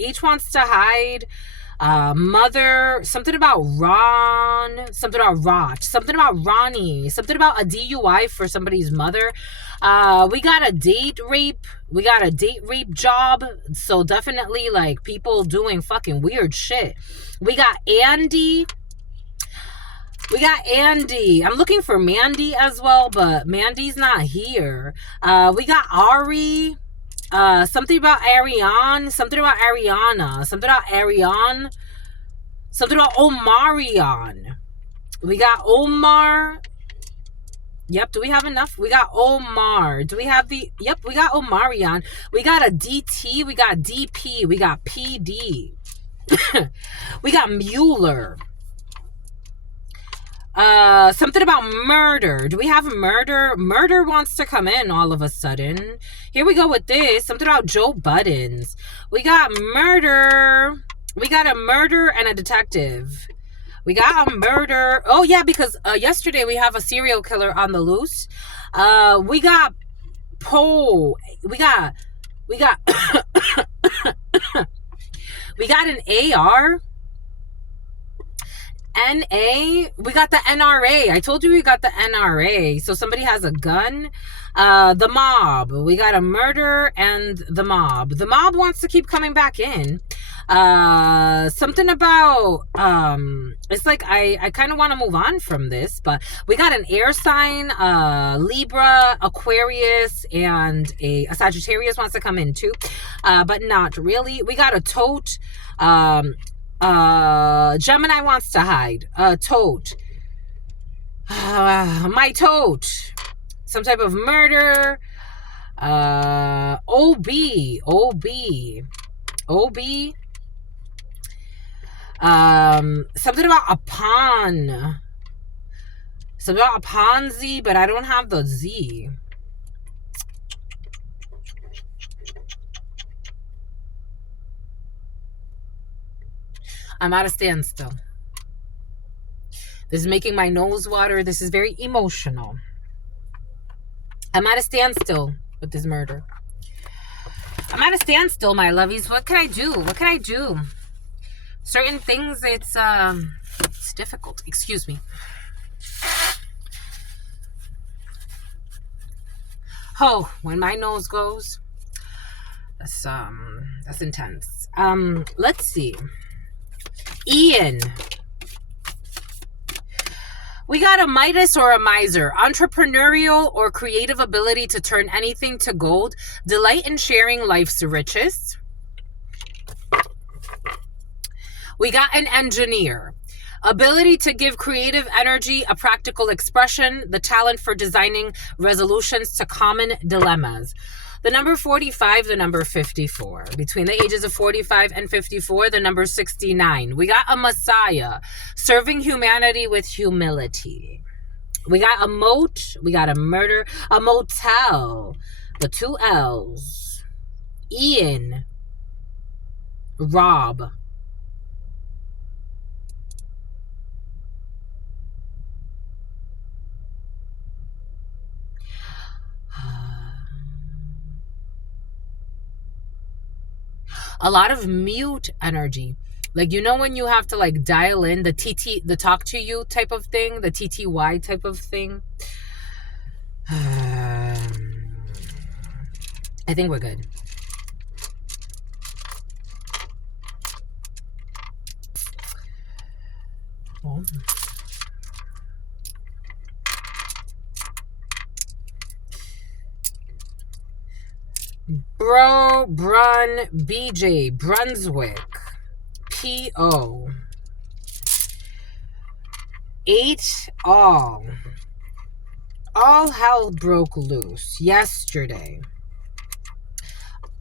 Mother. Something about Ron. Something about Rot. Something about Ronnie. Something about a DUI for somebody's mother. We got a date rape. We got a date rape job. So definitely like people doing fucking weird shit. We got Andy. I'm looking for Mandy as well, but Mandy's not here. We got Ari. Something about Ariane. Something about Ariana. Something about Ariane. Something about Omarion. We got Omar. Yep, do we have enough? We got Omar. Do we have the... Yep, we got Omarion. We got a DT. We got DP. We got PD. We got Mueller. Something about murder. Do we have murder? Murder wants to come in all of a sudden. Here we go with this. Something about Joe Buttons. We got murder. We got a murder and a detective. We got a murder. Oh, yeah, because yesterday we have a serial killer on the loose. We got Poe. We got we got an AR. NA, we got the NRA. I told you we got the NRA. So somebody has a gun. The mob. We got a murder and the mob. The mob wants to keep coming back in. Something about it's like I kind of want to move on from this, but we got an air sign, Libra, Aquarius, and a Sagittarius wants to come in too, but not really. We got a tote. Gemini wants to hide. Tote. My tote. Some type of murder. OB. Something about a pawn. Something about a Ponzi, but I don't have the Z. I'm at a standstill. This is making my nose water. This is very emotional. I'm at a standstill with this murder. I'm at a standstill, my lovies. What can I do? What can I do? Certain things, it's difficult. Excuse me. Oh, when my nose goes, that's intense. Let's see. Ian. We got a Midas or a miser. Entrepreneurial or creative ability to turn anything to gold. Delight in sharing life's riches. We got an engineer. Ability to give creative energy a practical expression. The talent for designing resolutions to common dilemmas. The number 45, the number 54. Between the ages of 45 and 54, the number 69. We got a Messiah, serving humanity with humility. We got a moat, we got a murder, a motel, the 2 L's. Ian, Rob. A lot of mute energy. Like, you know, when you have to like dial in the the talk to you type of thing, the TTY type of thing. I think we're good. Oh. Brun, BJ, Brunswick, PO. 8 all. All hell broke loose yesterday.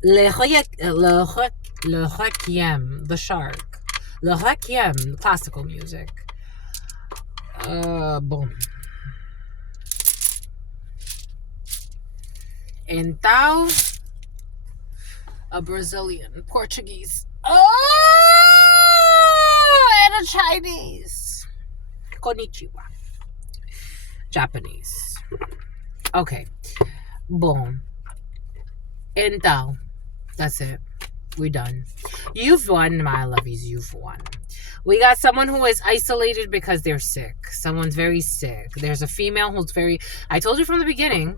Le Requiem, the shark. Le Requiem, classical music. Boom. Então, a Brazilian, Portuguese. Oh, and a Chinese. Konnichiwa. Japanese. Okay. Boom. Então, that's it. We're done. You've won, my lovies. You've won. We got someone who is isolated because they're sick. Someone's very sick. There's a female who's very... I told you from the beginning,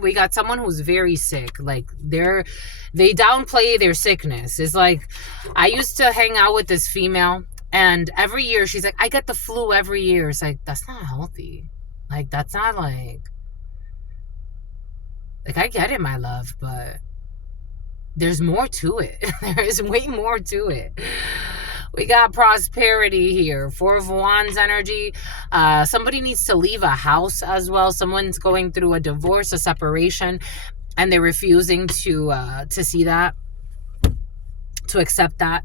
we got someone who's very sick. Like, they downplay their sickness. It's like, I used to hang out with this female, and every year she's like, I get the flu every year. It's like, that's not healthy. Like, that's not like... Like, I get it, my love, but... There's more to it. There is way more to it. We got prosperity here. 4 of Wands energy. Somebody needs to leave a house as well. Someone's going through a divorce, a separation, and they're refusing to see that, to accept that.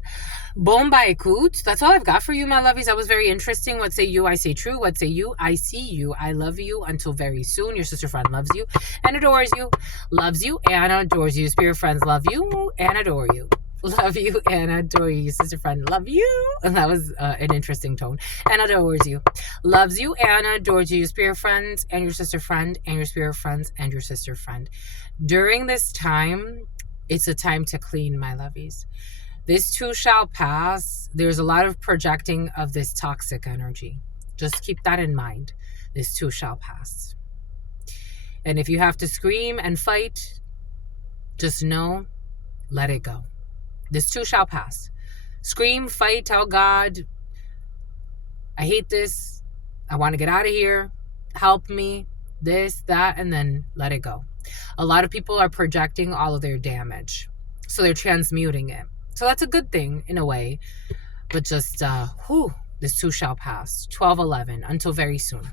Bomba écoute. That's all I've got for you, my lovies. That was very interesting. What say you? I say true. What say you? I see you. I love you. Until very soon. Your sister friend loves you and adores you. Loves you and adores you. Spirit friends love you and adore you. Love you and adore you. Your sister friend love you. And that was an interesting tone. And adores you. Loves you and adores you. Your spirit friends and your sister friend and your spirit friends and your sister friend. During this time, it's a time to clean, my lovies. This too shall pass. There's a lot of projecting of this toxic energy. Just keep that in mind. This too shall pass. And if you have to scream and fight, just know, let it go. This too shall pass. Scream, fight, tell God, I hate this. I want to get out of here. Help me. This, that, and then let it go. A lot of people are projecting all of their damage. So they're transmuting it. So that's a good thing in a way. But just, this too shall pass. 12:11. Until very soon.